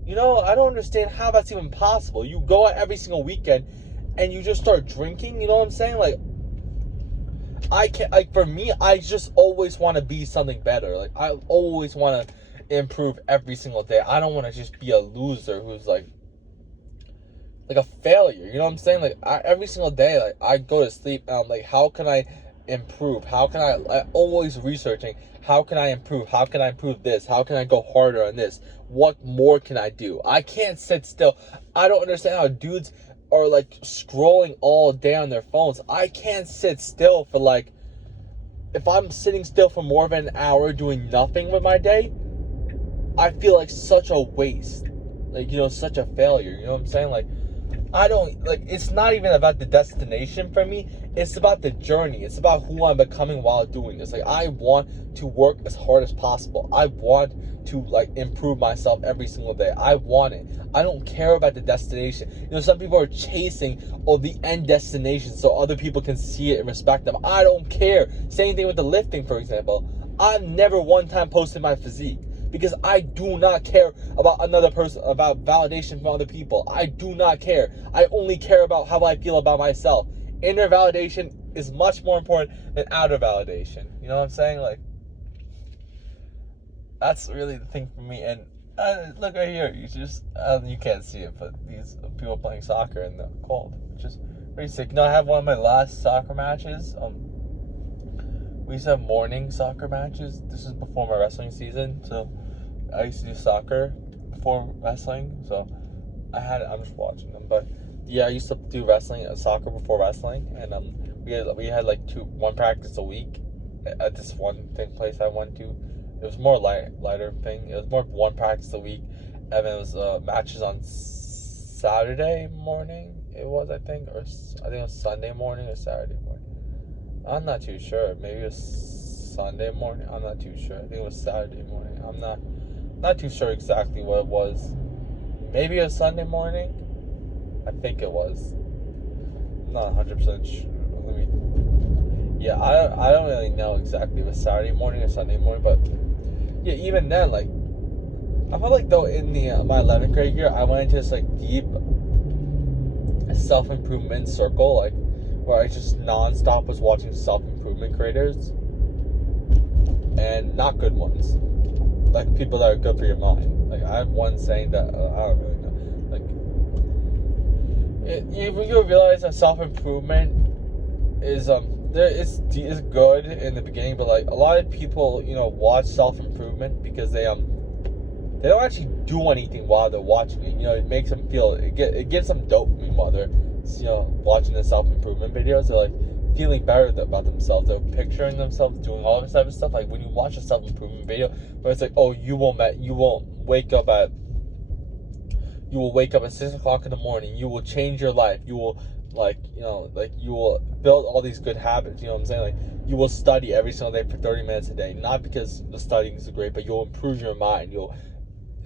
You know, I don't understand how that's even possible. You go out every single weekend and you just start drinking, you know what I'm saying? Like, I can't, like, for me, I just always want to be something better. Like, I always want to improve every single day. I don't want to just be a loser who's like a failure. You know what I'm saying? Like, every single day, like, I go to sleep and I'm like, how can I improve? How can I always researching, how can I improve? How can I improve this? How can I go harder on this? What more can I do? I can't sit still. I don't understand how dudes are like scrolling all day on their phones. I can't sit still for like, if I'm sitting still for more than an hour doing nothing with my day, I feel like such a waste. Like, you know, such a failure. You know what I'm saying? Like, I don't, like, it's not even about the destination for me. It's about the journey. It's about who I'm becoming while doing this. Like, I want to work as hard as possible. I want to, like, improve myself every single day. I want it. I don't care about the destination. You know, some people are chasing, the end destination so other people can see it and respect them. I don't care. Same thing with the lifting, for example. I've never one time posted my physique. because I do not care about another person, about validation from other people. I do not care. I only care about how I feel about myself. Inner validation is much more important than outer validation. You know what I'm saying? Like, that's really the thing for me. And look right here, you can't see it, but these people playing soccer in the cold, which is pretty sick. You know, I have one of my last soccer matches. We used to have morning soccer matches. This is before my wrestling season, so I used to do soccer before wrestling. So I'm just watching them, but yeah, I used to do soccer before wrestling, and we had like one practice a week at this place I went to. It was more lighter thing. It was more one practice a week, and then it was matches on Saturday morning. It was, I think it was Sunday morning or Saturday morning. I'm not too sure. Maybe it was Sunday morning. I'm not too sure. I think it was Saturday morning. I'm not too sure exactly what it was. Maybe it was Sunday morning. I think it was. I'm not 100% sure. Yeah, I don't really know exactly if it was Saturday morning or Sunday morning, but yeah, even then, like, I felt like though in my 11th grade year, I went into this like deep self-improvement circle, like, where I just non-stop was watching self-improvement creators, and not good ones, like people that are good for your mind. Like, I have one saying that I don't really know. Like, you realize that self-improvement is is good in the beginning, but like a lot of people, watch self-improvement because they don't actually do anything while they're watching it. It makes them feel, it gives them dopamine while they're watching the self-improvement videos. They're like feeling better about themselves. They're picturing themselves doing all this type of stuff. Like when you watch a self-improvement video where it's like, oh, you will wake up at 6 o'clock in the morning, you will change your life, you will you will build all these good habits. You know what I'm saying? Like, you will study every single day for 30 minutes a day, not because the studying is great, but you'll improve your mind, you'll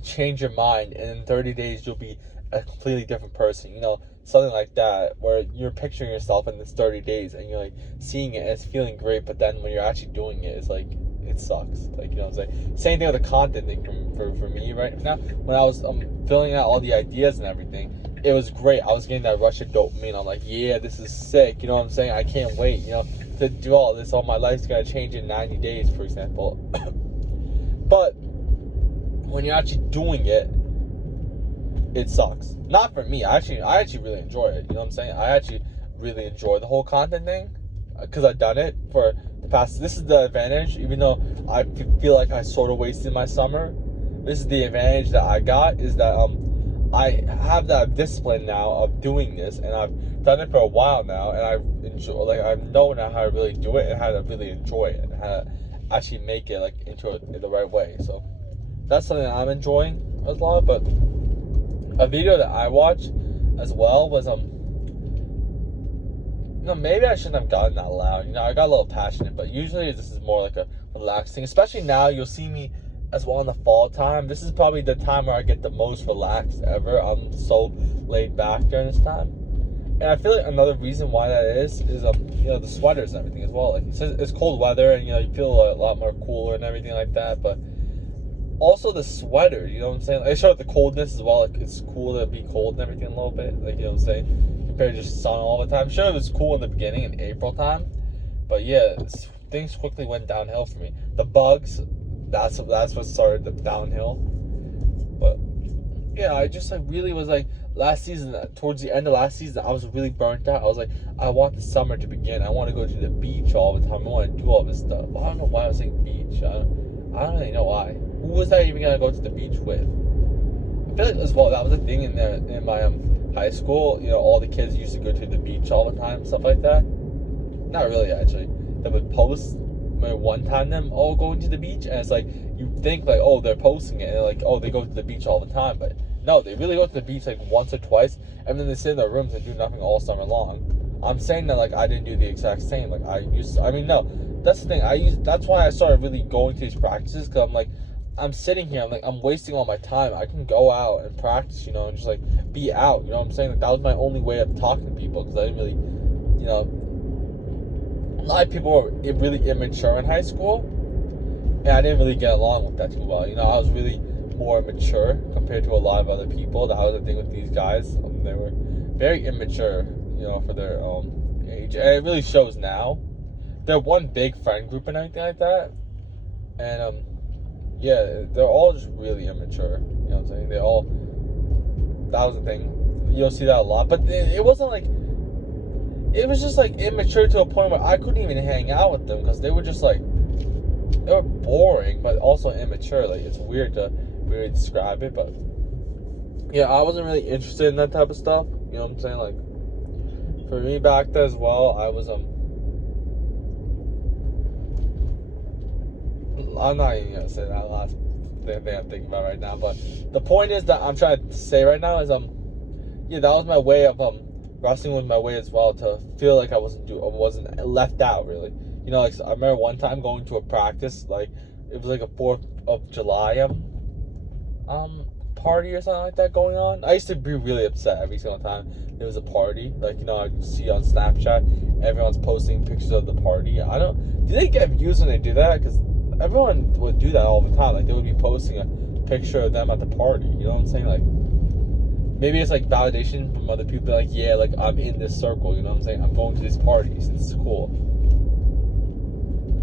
change your mind, and in 30 days you'll be a completely different person. Something like that, where you're picturing yourself in this 30 days and you're like seeing it and it's feeling great, but then when you're actually doing it, it's like, it sucks. Like, you know what I'm saying? Same thing with the content thing for me right now. When I was filling out all the ideas and everything, it was great. I was getting that rush of dopamine. I'm like, yeah, this is sick. You know what I'm saying? I can't wait, to do all this. All my life's gonna change in 90 days, for example. But when you're actually doing it, it sucks. Not for me. I actually really enjoy it. You know what I'm saying? I actually really enjoy the whole content thing because I've done it for the past. This is the advantage, even though I feel like I sort of wasted my summer. This is the advantage that I got, is that I have that discipline now of doing this, and I've done it for a while now, and I've known how to really do it and how to really enjoy it and how to actually make it like into it in the right way. So that's something that I'm enjoying a lot. But a video that I watched as well was maybe I shouldn't have gotten that loud. I got a little passionate, but usually this is more like a relaxing. Especially now, you'll see me as well in the fall time. This is probably the time where I get the most relaxed ever. I'm so laid back during this time, and I feel like another reason why that is the sweaters and everything as well. Like, it's cold weather, and you feel a lot more cooler and everything like that. But also the sweater, you know what I'm saying? I show the coldness as well. Like, it's cool to be cold and everything a little bit. Like, you know what I'm saying? Compared to just sun all the time. Sure, it was cool in the beginning in April time, but yeah, things quickly went downhill for me. The bugs. That's what started the downhill. But yeah, I just really was like, last season, towards the end of last season, I was really burnt out. I was like, I want the summer to begin. I want to go to the beach all the time. I want to do all this stuff. I don't know why I was saying beach. I don't really know why. Who was I even gonna go to the beach with? I feel like as well that was a thing in my high school. All the kids used to go to the beach all the time, stuff like that. Not really, actually. They would post. One time them all going to the beach, and it's like, you think like, oh, they're posting it, and like, oh, they go to the beach all the time, but no, they really go to the beach like once or twice, and then they sit in their rooms and do nothing all summer long. I'm saying that like I didn't do the exact same. Like no, that's the thing. That's why I started really going to these practices, because I'm like, I'm sitting here, I'm wasting all my time. I can go out and practice, and just like be out. You know what I'm saying? Like, that was my only way of talking to people, because I didn't really, a lot of people were really immature in high school, and I didn't really get along with that too well. You know, I was really more mature compared to a lot of other people. That was the thing with these guys. They were very immature, you know, for their age, and it really shows now. They're one big friend group and everything like that, and yeah, they're all just really immature. You know what I'm saying? They all. That was the thing. You'll see that a lot, but it wasn't like. It was just like immature to a point where I couldn't even hang out with them because they were just like. They were boring, but also immature. Like, it's weird to really describe it, but yeah, I wasn't really interested in that type of stuff. You know what I'm saying? Like, for me back then as well, I was I'm not even gonna say that last thing I'm thinking about right now, but the point is that I'm trying to say right now is yeah, that was my way of wrestling was my way as well to feel like I wasn't left out really. You know, like I remember one time going to a practice, like it was like a 4th of July party or something like that going on. I used to be really upset every single time there was a party. Like, you know, I see on Snapchat everyone's posting pictures of the party. Do they get views when they do that? Because everyone would do that all the time. Like, they would be posting a picture of them at the party. You know what I'm saying? Like, maybe it's like validation from other people. Like, yeah, like I'm in this circle. You know what I'm saying? I'm going to these parties. It's cool.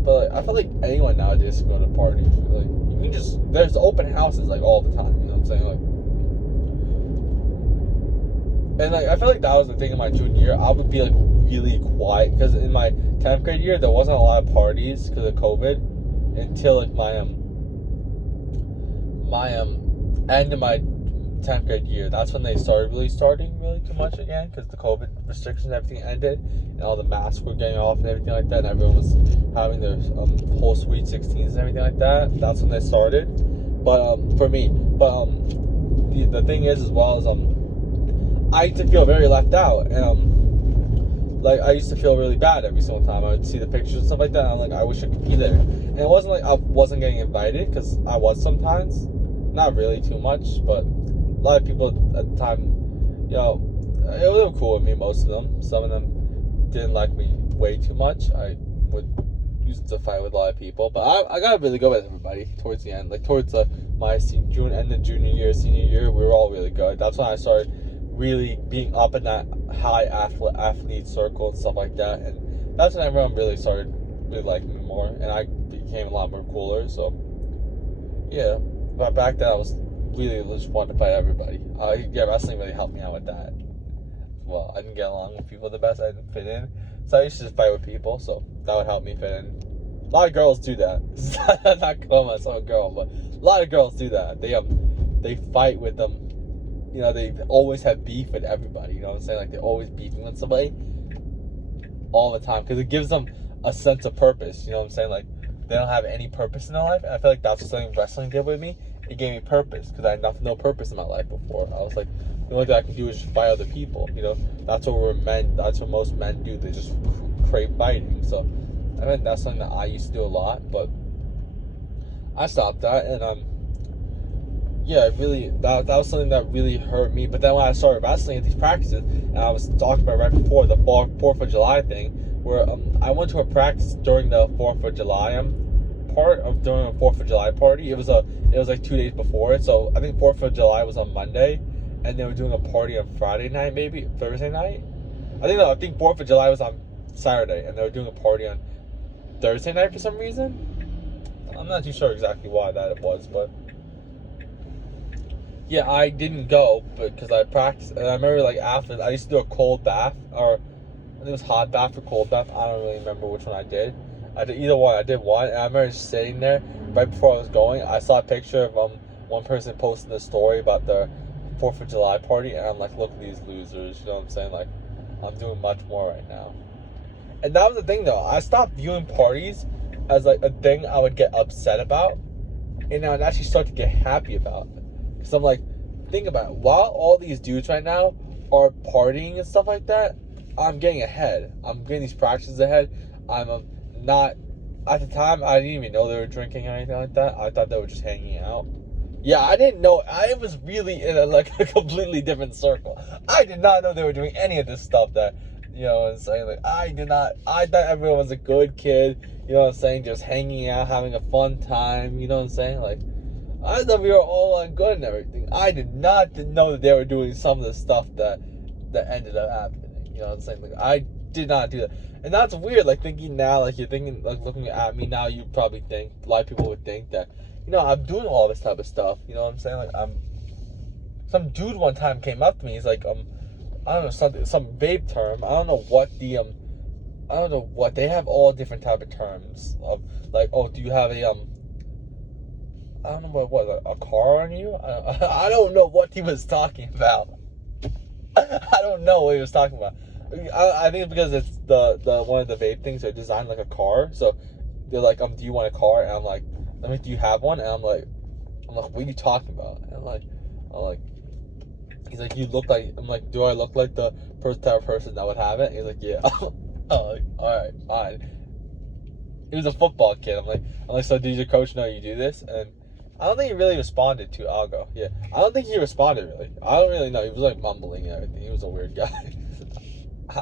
But like, I feel like anyone nowadays can go to parties. Like, you can just there's open houses like all the time. You know what I'm saying? Like, and like I feel like that was the thing in my junior year. I would be like really quiet because in my 10th grade year there wasn't a lot of parties because of COVID until like my end of my 10th grade year. That's when they started really too much again because the COVID restrictions and everything ended and all the masks were getting off and everything like that, and everyone was having their whole Sweet 16s and everything like that. That's when they started. But for me, the thing is as well as I used to feel very left out, and like I used to feel really bad every single time I would see the pictures and stuff like that, and I'm like, I wish I could be there. And it wasn't like I wasn't getting invited, because I was sometimes, not really too much, but a lot of people at the time, you know, they were cool with me, most of them. Some of them didn't like me way too much. I would used to fight with a lot of people, but I got really good with everybody towards the end. Like towards my end of junior year, senior year, we were all really good. That's when I started really being up in that high athlete circle and stuff like that, and that's when everyone really started really liking me more, and I became a lot more cooler. So yeah, but back then I was really just wanted to fight everybody. Yeah, wrestling really helped me out with that. Well, I didn't get along with people the best. I didn't fit in, so I used to just fight with people. So that would help me fit in. A lot of girls do that. Not calling myself a girl, but a lot of girls do that. They fight with them. You know, they always have beef with everybody. You know what I'm saying? Like they're always beefing with somebody all the time because it gives them a sense of purpose. You know what I'm saying? Like they don't have any purpose in their life. And I feel like that's what something wrestling did with me. It gave me purpose because I had no purpose in my life before. I was like, the only thing I can do is just fight other people. You know, that's what we're men. That's what most men do. They just crave fighting. So I mean, that's something that I used to do a lot, but I stopped that, and yeah, really, that was something that really hurt me. But then when I started wrestling at these practices, and I was talking about right before the 4th of July thing, where I went to a practice during the 4th of July during a 4th of July party. It was like 2 days before it. So I think 4th of July was on Monday, and they were doing a party on Friday night, maybe Thursday night. I think 4th of July was on Saturday, and they were doing a party on Thursday night for some reason. I'm not too sure exactly why that it was, but yeah, I didn't go because I practiced, and I remember like after I used to do a cold bath, or I think it was hot bath or cold bath. I don't really remember which one I did. I did either one. I did one, and I remember sitting there right before I was going. I saw a picture of one person posting a story about the 4th of July party, and I'm like, look at these losers. You know what I'm saying? Like, I'm doing much more right now. And that was the thing though. I stopped viewing parties as like a thing I would get upset about, and I would actually start to get happy about. Because I'm like, think about it. While all these dudes right now are partying and stuff like that, I'm getting ahead. I'm getting these practices ahead. I'm not, at the time, I didn't even know they were drinking or anything like that. I thought they were just hanging out. Yeah, I didn't know. I was really in a completely different circle. I did not know they were doing any of this stuff that You know what I'm saying? Like, I thought everyone was a good kid, you know what I'm saying? Just hanging out, having a fun time, you know what I'm saying? Like, I thought we were all on good and everything. I did not know that they were doing some of the stuff that ended up happening, you know what I'm saying? Like, I did not do that. And that's weird, like, thinking now, like, you're thinking, like, looking at me now, you probably think, a lot of people would think that, you know, I'm doing all this type of stuff, you know what I'm saying? Like, some dude one time came up to me, he's like, I don't know, some vape term. I don't know what I don't know what, they have all different type of terms of, like, oh, do you have a, I don't know what a car on you? I don't know what he was talking about. I don't know what he was talking about. I think it's because it's the one of the vape things are designed like a car. So they're like, do you want a car? And I'm like, do you have one? And I'm like, what are you talking about? And I'm like, he's like, you look like, I'm like, do I look like the type of person that would have it? And he's like, yeah. I'm like, alright, fine. He was a football kid. I'm like, so did your coach know you do this? And I don't think he really responded to Algo. Yeah. I don't think he responded really. I don't really know. He was like mumbling and everything. He was a weird guy. I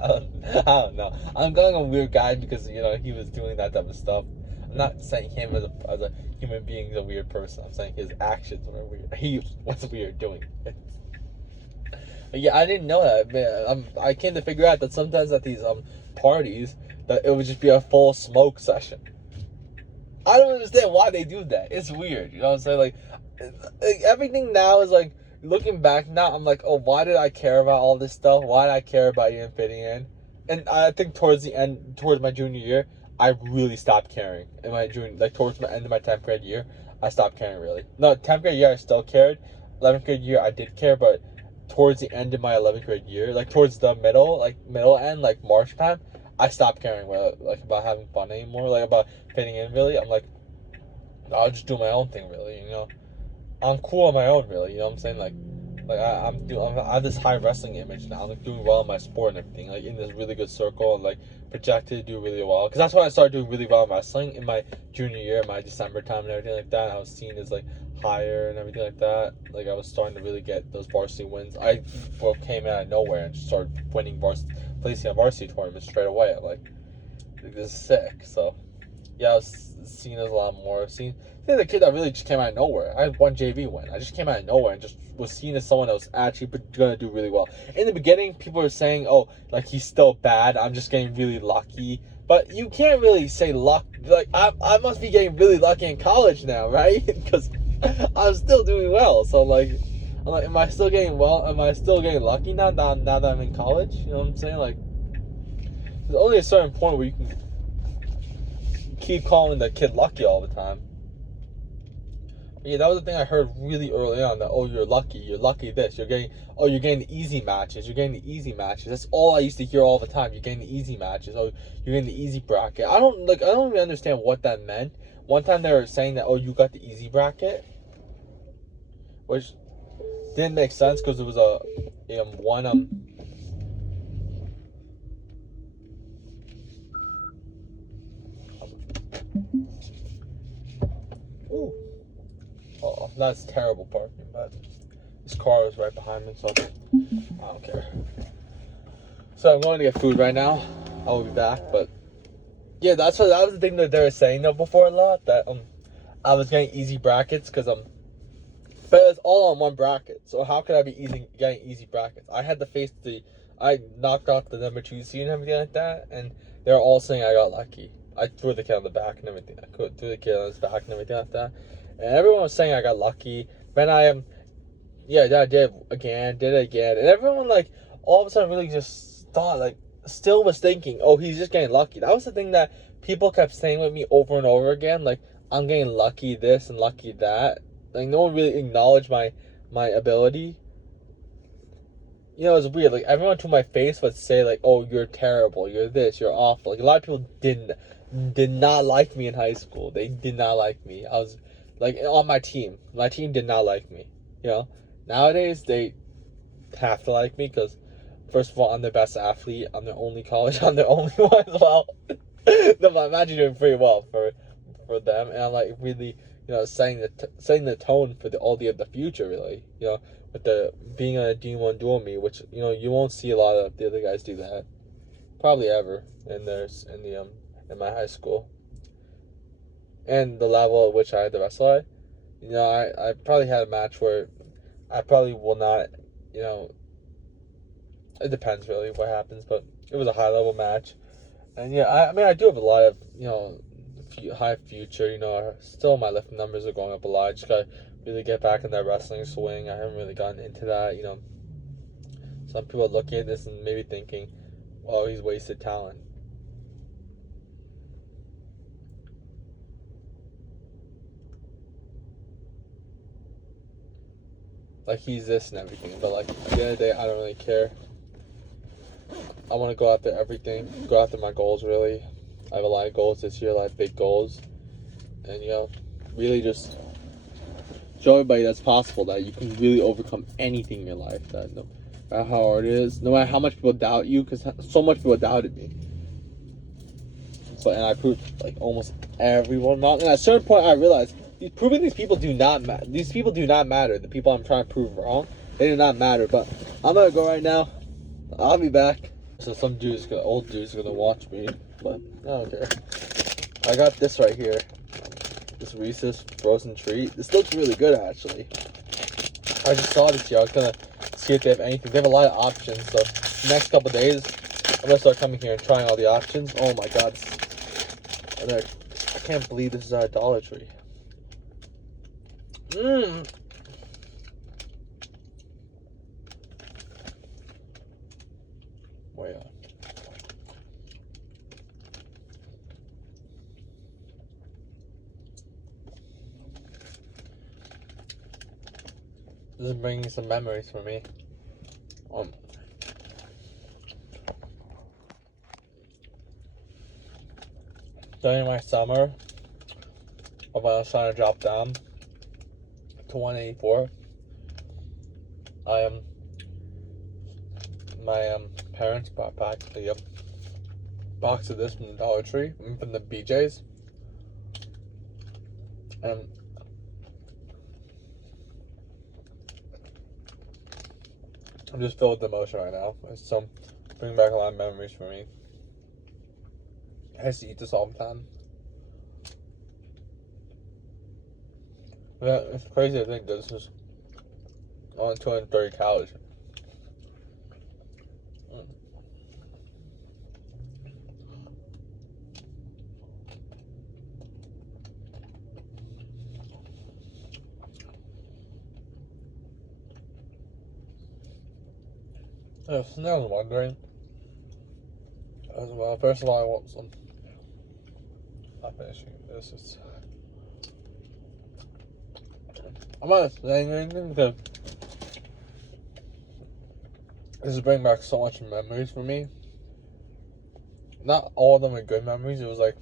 don't know. I'm calling him a weird guy because, you know, he was doing that type of stuff. I'm not saying him as a human being is a weird person. I'm saying his actions were weird. He was weird doing it. But yeah, I didn't know that. Man, I came to figure out that sometimes at these parties that it would just be a full smoke session. I don't understand why they do that. It's weird. You know what I'm saying? Like everything now is like, looking back now, I'm like, oh, why did I care about all this stuff? Why did I care about even fitting in? And I think towards my junior year, I really stopped caring. In my towards the end of my 10th grade year, I stopped caring really. No, 10th grade year I still cared. 11th grade year I did care, but towards the end of my 11th grade year, like towards the middle end, like March time, I stopped caring about having fun anymore, like about fitting in really. I'm like, I'll just do my own thing really, you know. I'm cool on my own really, you know what I'm saying? Like I have this high wrestling image now. I'm like doing well in my sport and everything, like in this really good circle and like projected to do really well. Because that's when I started doing really well in wrestling in my junior year, my December time and everything like that. I was seen as like higher and everything like that. Like I was starting to really get those varsity wins. I came out of nowhere and just started winning placing on varsity tournaments straight away. I'm like, this is sick. So yeah, I was seen as a lot more. I think the kid that really just came out of nowhere. I had one JV win. I just came out of nowhere and just was seen as someone that was actually gonna do really well. In the beginning, people were saying, "Oh, like he's still bad. I'm just getting really lucky." But you can't really say luck. Like I must be getting really lucky in college now, right? Because I'm still doing well. So I'm like, am I still getting well? Am I still getting lucky now that I'm in college? You know what I'm saying? Like, there's only a certain point where you can keep calling the kid lucky all the time. Yeah, that was the thing I heard really early on, that, oh, you're lucky this, you're getting the easy matches, That's all I used to hear all the time. You're getting the easy matches, oh, you're getting the easy bracket. I don't really understand what that meant. One time they were saying that, oh, you got the easy bracket, which didn't make sense because it was ooh. Oh, that's terrible parking, but this car is right behind me, so I don't care. So I'm going to get food right now. I will be back, but yeah, that was the thing that they were saying though before a lot, that I was getting easy brackets because but it's all on one bracket. So how could I be getting easy brackets? I had to I knocked off the number 2 seed and everything like that, and they're all saying I got lucky. I threw the kid on the back and everything. I threw the kid on his back and everything like that. And everyone was saying I got lucky. Then I did it again. And everyone, like, all of a sudden really just thought, like, still was thinking, oh, he's just getting lucky. That was the thing that people kept saying with me over and over again. Like, I'm getting lucky this and lucky that. Like, no one really acknowledged my ability. You know, it was weird. Like, everyone to my face would say, like, oh, you're terrible, you're this, you're awful. Like, a lot of people did not like me in high school. They did not like me. I was, like, on my team. My team did not like me, you know? Nowadays, they have to like me because, first of all, I'm their best athlete. I'm their only college. I'm their only one as well. No, but I'm actually doing pretty well for them. And I'm, like, really, you know, setting the tone for all the future, really, you know, with the being on a D1 dual meet, which, you know, you won't see a lot of the other guys do that. probably ever in my high school, and the level at which I had to wrestle at. I probably had a match where I probably will not, you know, it depends really what happens, but it was a high level match. And yeah, I mean, I do have a lot of, high future, still my lifting numbers are going up a lot. I just gotta really get back in that wrestling swing. I haven't really gotten into that, Some people are looking at this and maybe thinking, oh, he's wasted talent. Like, he's this and everything. But, like, at the end of the day, I don't really care. I want to go after everything. Go after my goals, really. I have a lot of goals this year, a lot of big goals. And, really just show everybody that's possible, that you can really overcome anything in your life. That no matter how hard it is, no matter how much people doubt you, because so much people doubted me. And I proved like almost everyone wrong. And at a certain point, I realized proving these people do not matter. These people do not matter. The people I'm trying to prove wrong, they do not matter. But I'm gonna go right now. I'll be back. So some old dude's gonna watch me, but I don't care. I got this right here. This Reese's frozen treat. This looks really good, actually. I just saw this here. I was gonna see if they have anything. They have a lot of options. So the next couple of days, I'm gonna start coming here and trying all the options. Oh my god. I can't believe this is our Dollar Tree. Way on. This is bringing some memories for me. During my summer, when I was trying to drop down to 184, my parents brought back the box of this from the Dollar Tree, from the BJ's, and I'm just filled with emotion right now. It's bringing back a lot of memories for me. I used to eat this all the time. Yeah, it's crazy to think that this is only 230 calories. If no one's wondering, as well, first of all, I want some. Not finishing this. I'm not saying anything because this is bringing back so much memories for me. Not all of them are good memories. It was like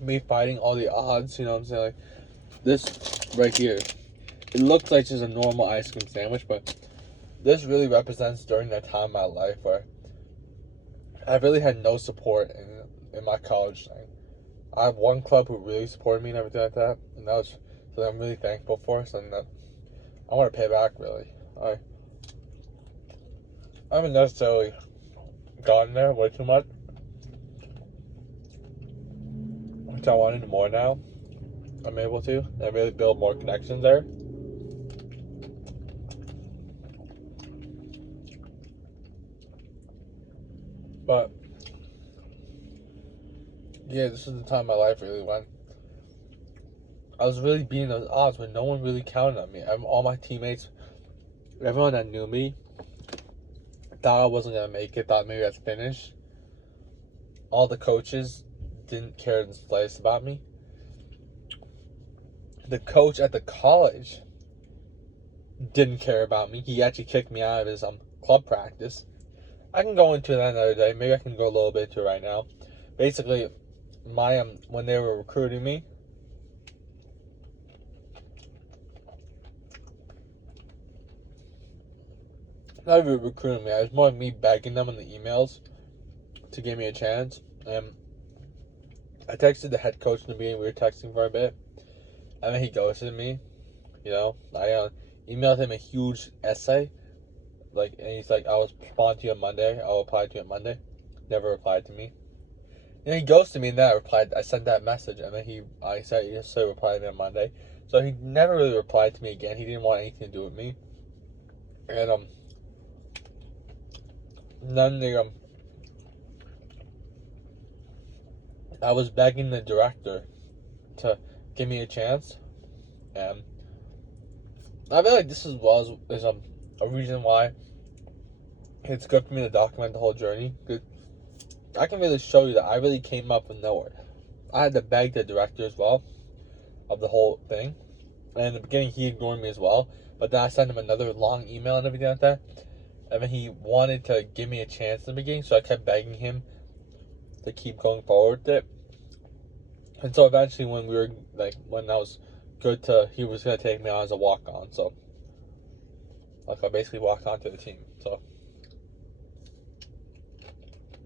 me fighting all the odds, you know what I'm saying? Like this right here, it looks like just a normal ice cream sandwich, but this really represents during that time in my life where I really had no support in my college thing. I have one club who really supported me and everything like that, and that was something I'm really thankful for. Something that I want to pay back. Really, I haven't necessarily gotten there way too much, which I want to do more now. I'm able to and really build more connections there. But yeah, this is the time of my life really when I was really beating those odds when no one really counted on me. All my teammates, everyone that knew me, thought I wasn't gonna make it. Thought maybe I'd finish. All the coaches didn't care the slightest about me. The coach at the college didn't care about me. He actually kicked me out of his club practice. I can go into that another day. Maybe I can go a little bit into it right now. Basically, when they were recruiting me, not even recruiting me. It was more like me begging them in the emails to give me a chance. And I texted the head coach in the beginning. We were texting for a bit, and then he ghosted me. I emailed him a huge essay, and he's like, "I'll respond to you on Monday. I'll reply to you on Monday." never replied to me. And he ghosted me, and then I sent that message, and then he replied to me on Monday. So he never really replied to me again. He didn't want anything to do with me. And then I was begging the director to give me a chance, and I feel like this as well is a reason why it's good for me to document the whole journey. Because I can really show you that I really came up from nowhere. I had to beg the director as well of the whole thing, and in the beginning he ignored me as well. But then I sent him another long email and everything like that, and then he wanted to give me a chance in the beginning, so I kept begging him to keep going forward with it. And so eventually, when I was good he was gonna take me on as a walk-on. So I basically walked on to the team. So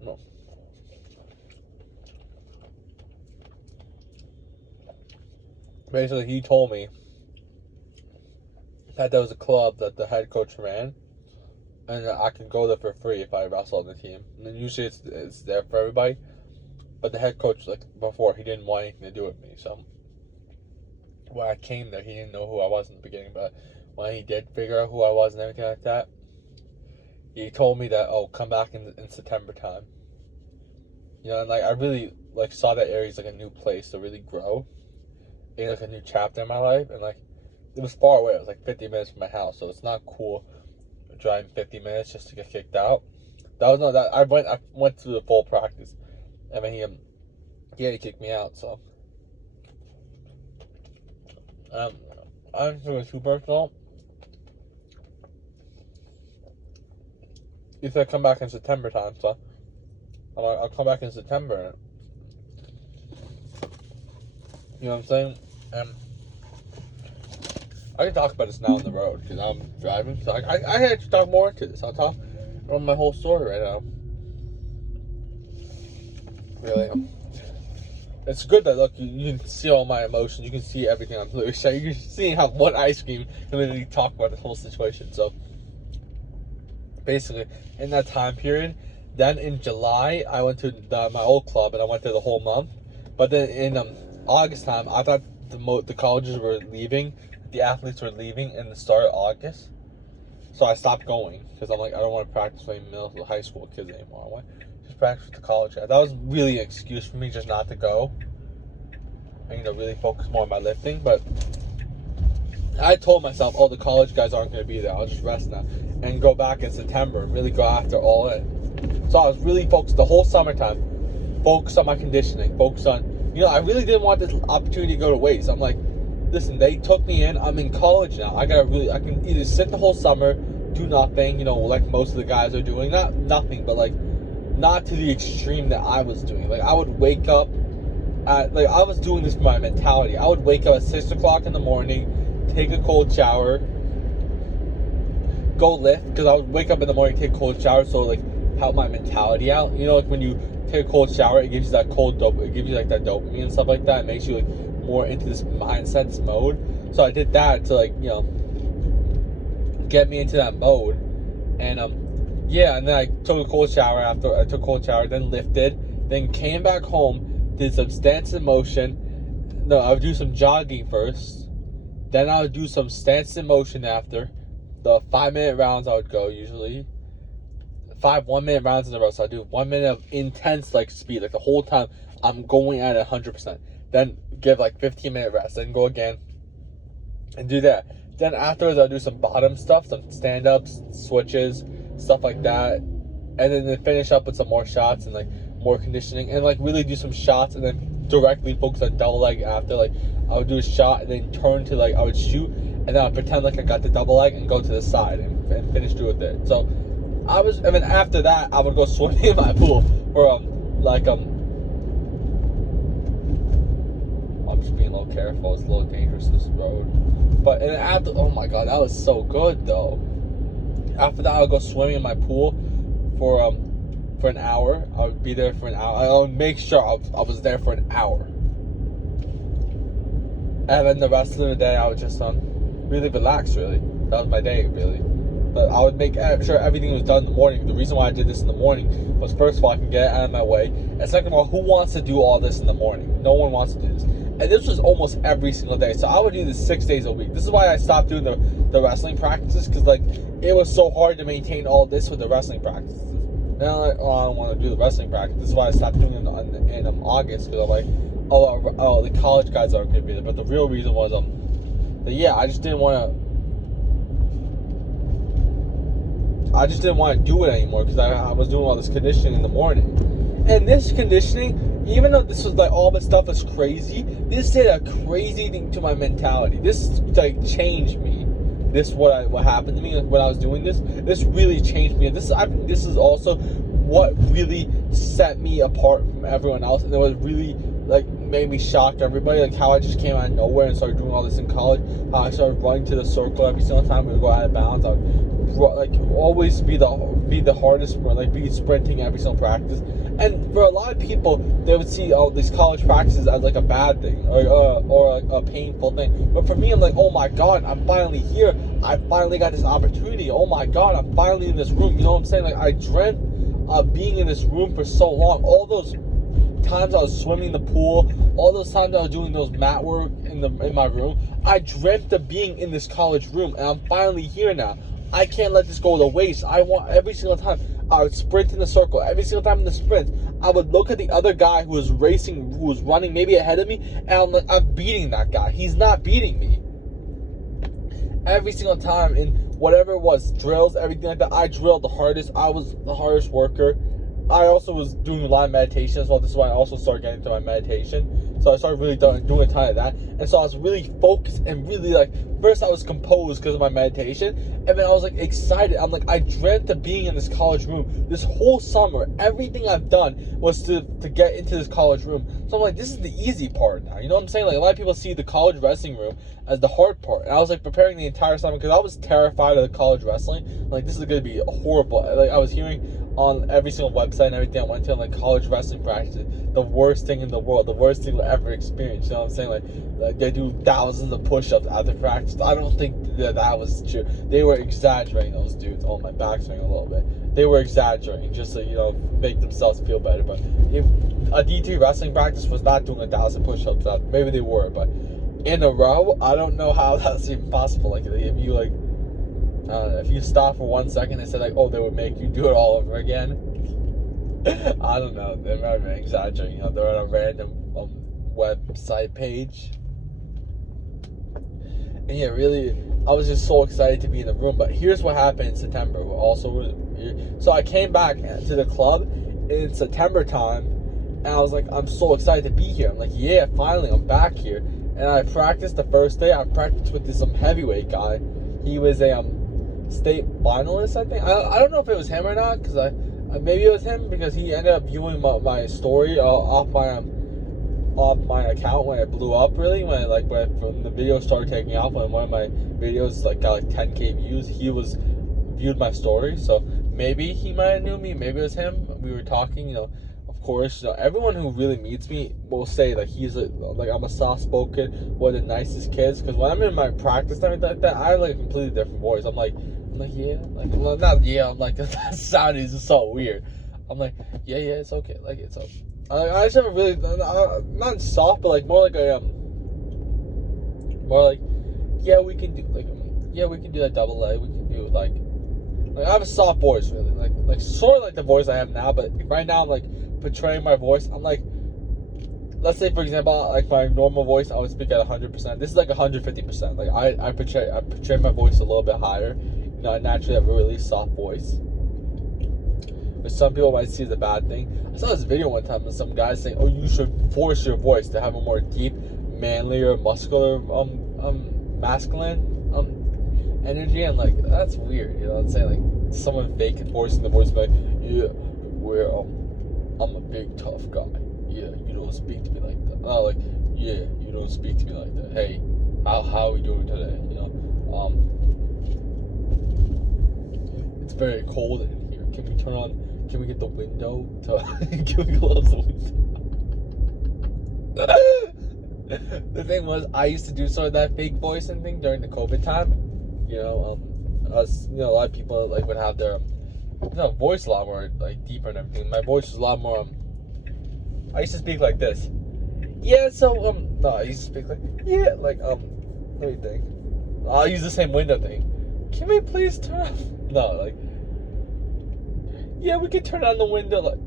no. Basically, he told me that there was a club that the head coach ran, and I could go there for free if I wrestled on the team. And then usually it's there for everybody, but the head coach, before, he didn't want anything to do with me. So when I came there, he didn't know who I was in the beginning, but when he did figure out who I was and everything like that, he told me that, come back in September time. And I really saw that area as a new place to really grow, in a new chapter in my life. And it was far away. It was 50 minutes from my house, so it's not cool driving 50 minutes just to get kicked out. I went through the full practice, and then he had to kick me out. So I'm feeling too personal. He said come back in September time, so I'll come back in September. You know what I'm saying? I can talk about this now on the road because I'm driving. So I had to talk more into this. I'll talk about my whole story right now. Really, it's good that you can see all my emotions. You can see everything I'm literally saying. You can see how one ice cream can literally talk about this whole situation. So basically, in that time period, then in July I went to my old club and I went there the whole month. But then in August time, I thought the colleges were leaving. The athletes were leaving in the start of August, so I stopped going because I'm I don't want to practice with middle high school kids anymore. I want to just practice with the college guys. That was really an excuse for me just not to go and really focus more on my lifting. But I told myself, the college guys aren't going to be there. I'll just rest now and go back in September and really go after all in. So I was really focused the whole summertime, focused on my conditioning, focused on I really didn't want this opportunity to go to waste. I'm listen, they took me in. I'm in college now. I can either sit the whole summer, do nothing, like most of the guys are doing. Not nothing, but not to the extreme that I was doing. I would wake up at, I was doing this for my mentality. I would wake up at 6 o'clock in the morning, take a cold shower, go lift, because I would wake up in the morning, take a cold shower, so help my mentality out. When you take a cold shower, it gives you that it gives you that dopamine and stuff like that. It makes you more into this mindset, this mode. So I did that to get me into that mode. And and then I took a cold shower then lifted, then came back home, did some stance in motion. No, I would do some jogging first, then I would do some stance in motion after. The 5-minute rounds I would go usually. 5 1-minute rounds in a row. So I do 1 minute of intense speed, the whole time I'm going at 100%. Then give 15-minute rest, then go again and do that. Then afterwards I'll do some bottom stuff, some stand-ups, switches, stuff like that, and then finish up with some more shots and more conditioning, and really do some shots, and then directly focus on double leg after. I would do a shot and then turn to I would shoot, and then I'd pretend I got the double leg and go to the side and finish through with it. So and then after that I would go swimming in my pool for I'm just being a little careful. It's a little dangerous, this road. But and after, oh my god, that was so good though. After that, I would go swimming in my pool for an hour. I would be there for an hour. I would make sure I was there for an hour. And then the rest of the day, I would just really relax. Really, that was my day. Really, But I would make sure everything was done in the morning. The reason why I did this in the morning was, first of all, I can get it out of my way, and second of all, who wants to do all this in the morning? No one wants to do this. And this was almost every single day. So I would do this 6 days a week. This is why I stopped doing the wrestling practices, because like it was so hard to maintain all this with the wrestling practices. Now I don't want to do the wrestling practice. This is why I stopped doing it in August, because I'm like, oh, the college guys aren't going to be there. But the real reason was I just didn't want to do it anymore, because I was doing all this conditioning in the morning. And this conditioning, even though this was like all this stuff is crazy, this did a crazy thing to my mentality. This like changed me. What happened to me when I was doing this. This really changed me. I think this is also what really set me apart from everyone else, and it was really like made me shock everybody. Like how I just came out of nowhere and started doing all this in college. How I started running to the circle every single time we would go out of bounds. I would like always be the hardest, like be sprinting every single practice. And for a lot of people, they would see all these college practices as like a bad thing or like a painful thing. But for me, I'm like, oh my God, I'm finally here. I finally got this opportunity. Oh my God, I'm finally in this room. You know what I'm saying? Like I dreamt of being in this room for so long. All those times I was swimming in the pool, all those times I was doing those mat work in my room, I dreamt of being in this college room, and I'm finally here now. I can't let this go to waste. I want every single time I would sprint in the circle. Every single time in the sprint, I would look at the other guy who was racing, who was running maybe ahead of me, and I'm like, I'm beating that guy. He's not beating me. Every single time in whatever it was, drills, everything like that, I drilled the hardest. I was the hardest worker. I also was doing a lot of meditation as well. This is why I also started getting into my meditation. So I started really doing a ton of that. And so I was really focused and really like, first I was composed because of my meditation. And then I was like excited. I'm like, I dreamt of being in this college room this whole summer. Everything I've done was to get into this college room. So I'm like, this is the easy part now. You know what I'm saying? Like a lot of people see the college wrestling room as the hard part. And I was like preparing the entire summer because I was terrified of the college wrestling. Like this is going to be horrible. Like I was hearing on every single website and everything I went to, like college wrestling practices, the worst thing in the world, the worst thing we'll ever experience. You know what I'm saying? Like they do thousands of push-ups after practice. I don't think that was true. They were exaggerating, those dudes. Oh, my back's hurting a little bit. They were exaggerating just to make themselves feel better. But if a D3 wrestling practice was not doing 1,000 push-ups, maybe they were, but in a row, I don't know how that's even possible. Like if you stop for 1 second and said like, oh, they would make you do it all over again. I don't know. They might be exaggerating. They're on a random website page. And yeah, really, I was just so excited to be in the room. But here's what happened in September. So I came back to the club in September time, and I was like, I'm so excited to be here. I'm like, yeah, finally, I'm back here. And I practiced the first day. I practiced with this heavyweight guy. He was a state finalist, I think. I don't know if it was him or not, because maybe it was him, because he ended up viewing my story off my account when it blew up. Really, when the video started taking off, when one of my videos got 10K views, he viewed my story. So maybe he might have knew me. Maybe it was him. We were talking. Of course, everyone who really meets me will say that I'm a soft-spoken, one of the nicest kids. Because when I'm in my practice and everything like that, I have a completely different voice. I'm like, yeah, not yeah. I'm like, that sound is just so weird. I'm like, yeah, it's okay. Like, it's okay. I just have a really not soft, but more like yeah, we can do that double leg. We can do like I have a soft voice, really, like sort of like the voice I have now. But right now, I'm portraying my voice. I'm let's say for example, my normal voice, I would speak at 100%. This is 150%. I portray my voice a little bit higher. I naturally have a really soft voice, which some people might see as a bad thing. I saw this video one time of some guy saying, "Oh, you should force your voice to have a more deep, manlier, muscular, masculine, energy." And that's weird. You know what I'm saying? Someone fake forcing the voice, yeah, I'm a big tough guy. Yeah, you don't speak to me like that. Oh, yeah, you don't speak to me like that. Hey, how are we doing today? It's very cold in here. Can we get the window can we close the window? The thing was, I used to do sort of that fake voice and thing during the COVID time. a lot of people like would have their voice a lot more like deeper and everything. My voice was a lot more. I used to speak like this. Yeah, so no, I used to speak like let me think. I'll use the same window thing. Can we please turn off? No, like, yeah, we can turn on the window. Like,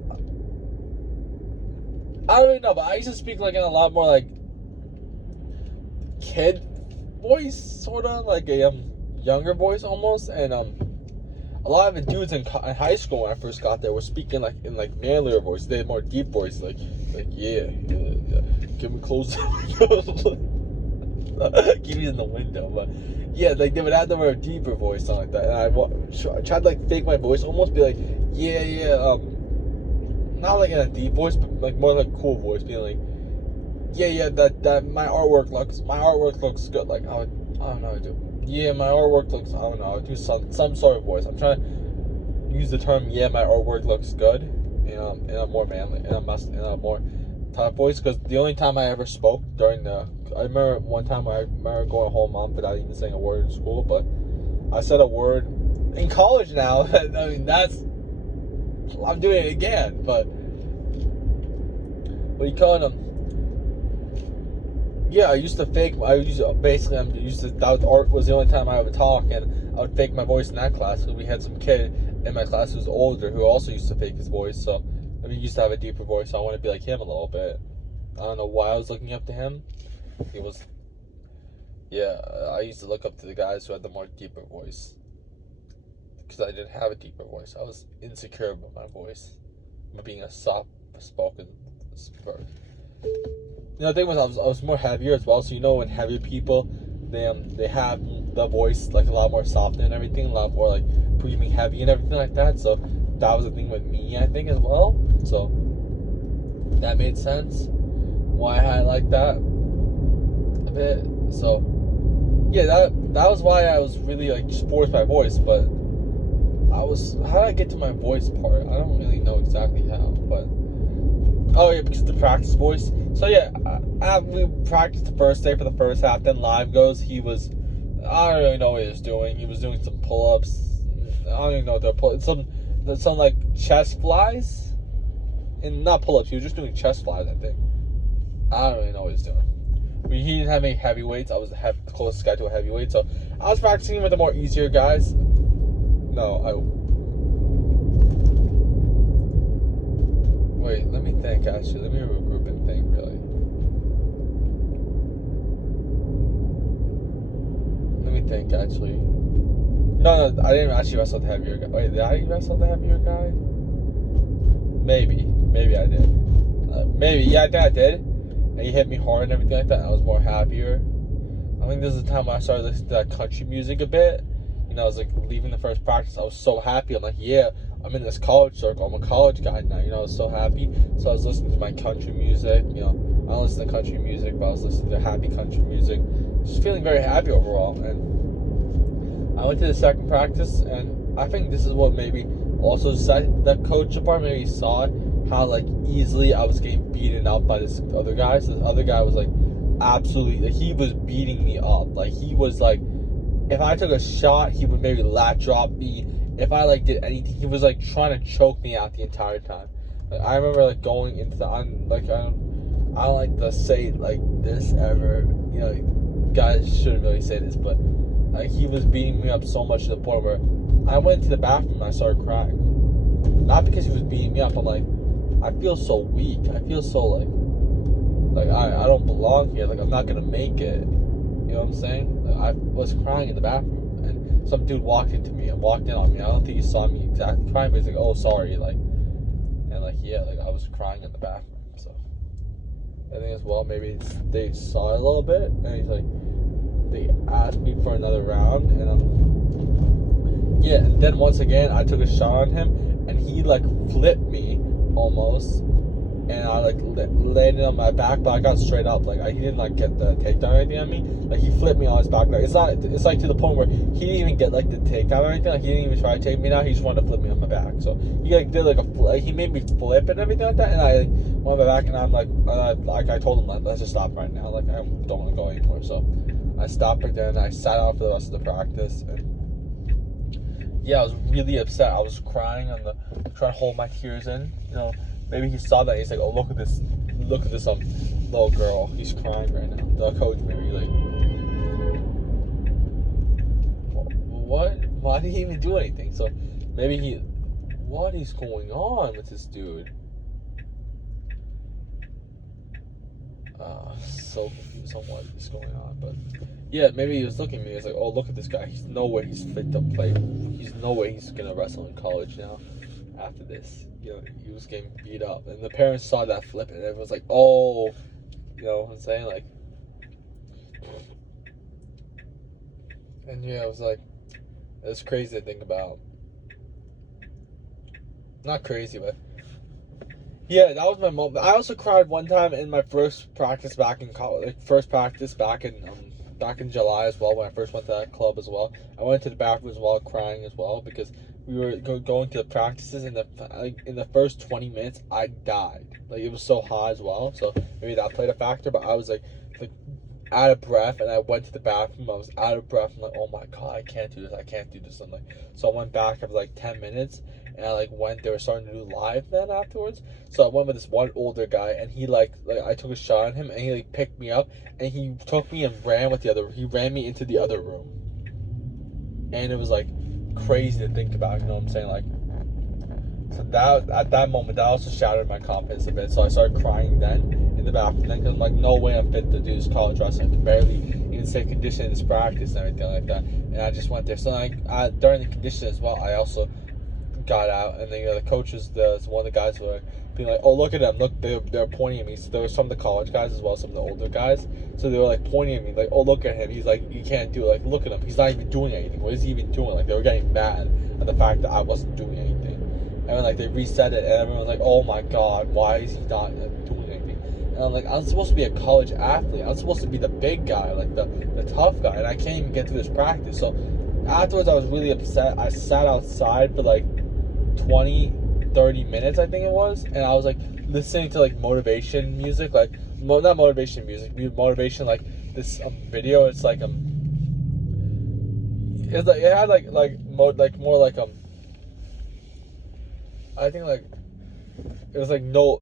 I don't even know, but I used to speak like in a lot more like kid voice, sort of like a younger voice almost, and a lot of the dudes in high school when I first got there were speaking like in like manlier voice. They had more deep voice, like yeah. Give me close the window. Keep me in the window, but yeah, like they would have their deeper voice, something like that. And I tried to like fake my voice, almost be like not like in a deep voice, but like more like cool voice, being like that my artwork looks good. Like I don't know how to do. Yeah, my artwork looks. I don't know. I'll do some sort of voice. I'm trying to use the term. Yeah, my artwork looks good. In a more manly, in a more type voice. Because the only time I ever spoke during I remember one time I remember going home without even saying a word in school. But I said a word in college now. I mean, I'm doing it again. But what do you call them? Yeah, I used to fake. That art was the only time I would talk, and I would fake my voice in that class. Because we had some kid in my class who was older who also used to fake his voice. So he used to have a deeper voice. So I want to be like him a little bit. I don't know why I was looking up to him. He was. Yeah, I used to look up to the guys who had the more deeper voice. Because I didn't have a deeper voice. I was insecure about my voice, about being a soft-spoken person. The thing was, I was more heavier as well. So when heavier people, they have the voice like a lot more softer and everything, a lot more like breathing heavy and everything like that. So that was the thing with me, I think, as well. So that made sense why I had like that a bit. So yeah, that was why I was really like forced my voice. But how did I get to my voice part? I don't really know exactly how, but. Oh yeah, because of the practice voice. So yeah, we practiced the first day for the first half. Then live goes. I don't really know what he was doing. He was doing some pull-ups. I don't even know what they're pulling. Some like chest flies, and not pull-ups. He was just doing chest flies, I think. I don't really know what he was doing. He didn't have any heavyweights. I was the closest guy to a heavyweight, so I was practicing with the more easier guys. Wait, let me think, actually. Let me regroup and think, really. Let me think, actually. No, I didn't actually wrestle the heavier guy. Wait, did I wrestle the heavier guy? Maybe I did. Yeah, I think I did. And he hit me hard and everything like that. I was more happier. I think this is the time when I started listening to that country music a bit. I was like leaving the first practice. I was so happy. I'm like, yeah, I'm in this college circle. I'm a college guy now. I was so happy. So I was listening to my country music. I don't listen to country music, but I was listening to happy country music. Just feeling very happy overall. And I went to the second practice, and I think this is what maybe also set that coach apart. Maybe he saw how like easily I was getting beaten up by this other guy. So this other guy was like absolutely, he was beating me up. Like he was like, if I took a shot, he would maybe lat drop me. If I like did anything, he was like trying to choke me out the entire time. Like, I remember like going into I don't like to say like this ever. Guys shouldn't really say this, but like he was beating me up so much to the point where I went to the bathroom and I started crying. Not because he was beating me up. I'm like, I feel so weak. I feel so like I don't belong here. Like I'm not gonna make it. You know what I'm saying? I was crying in the bathroom, and some dude walked into me and walked in on me. I don't think he saw me exactly crying, but he's like, "Oh, sorry," I was crying in the bathroom. So I think as well, maybe they saw it a little bit, and he's like, they asked me for another round, and and then once again I took a shot on him, and he like flipped me almost. And I like landed on my back, but I got straight up. Like he didn't like get the takedown or anything on me. Like he flipped me on his back. Like it's like to the point where he didn't even get like the takedown or anything. Like he didn't even try to take me down. He just wanted to flip me on my back. So he like did like he made me flip and everything like that. And I like, went on my back, and I'm like I told him like, let's just stop right now. Like I don't want to go anymore. So I stopped right there and I sat out for the rest of the practice. And yeah, I was really upset. I was crying trying to hold my tears in. You know, maybe he saw that. And he's like, oh, look at this little girl. He's crying right now. The coach maybe like, what? Why did he even do anything? So maybe what is going on with this dude? So confused on what is going on, but yeah, maybe he was looking at me. He was like, "Oh, look at this guy. He's no way he's fit to play. He's no way he's gonna wrestle in college now." After this, you know, he was getting beat up, and the parents saw that flip, and everyone's like, "Oh," you know what I'm saying? Like, and yeah, it was like, it's crazy to think about. Not crazy, but yeah, that was my moment. I also cried one time in my first practice back in college. Like first practice back in July as well, when I first went to that club as well. I went to the bathroom as well, crying as well, because we were going to the practices, and in the first 20 minutes I died. Like it was so hot as well, so maybe that played a factor. But I was like out of breath, and I went to the bathroom. I was out of breath. I'm like, oh my god, I can't do this. I can't do this. I'm like, so I went back after like 10 minutes, and I like went. They were starting to do live then afterwards. So I went with this one older guy, and he like I took a shot at him, and he like picked me up, and he took me and ran with the other. He ran me into the other room, and it was like crazy to think about. You know what I'm saying? Like, so that at that moment, that also shattered my confidence a bit. So I started crying then in the bathroom, then because I'm like, no way I'm fit to do this college wrestling. I can barely even stay conditioned in this practice and everything like that. And I just went there. So like during the condition as well, I also got out, and then the coaches, one of the guys were being like, "Oh, look at them! Look, they're pointing at me." So there were some of the college guys as well, some of the older guys. So they were like pointing at me, like, "Oh, look at him! He's like, you can't do it. Like, look at him! He's not even doing anything. What is he even doing?" Like they were getting mad at the fact that I wasn't doing anything. And then, like they reset it, and everyone was like, "Oh my god, why is he not doing anything?" And I'm like, I'm supposed to be a college athlete. I'm supposed to be the big guy, like the tough guy, and I can't even get through this practice. So afterwards, I was really upset. I sat outside for like 20-30 minutes, I think it was, and I was like listening to like motivation music, like not motivation music, motivation, like this video. It's like it's like it had more like I think like it was like no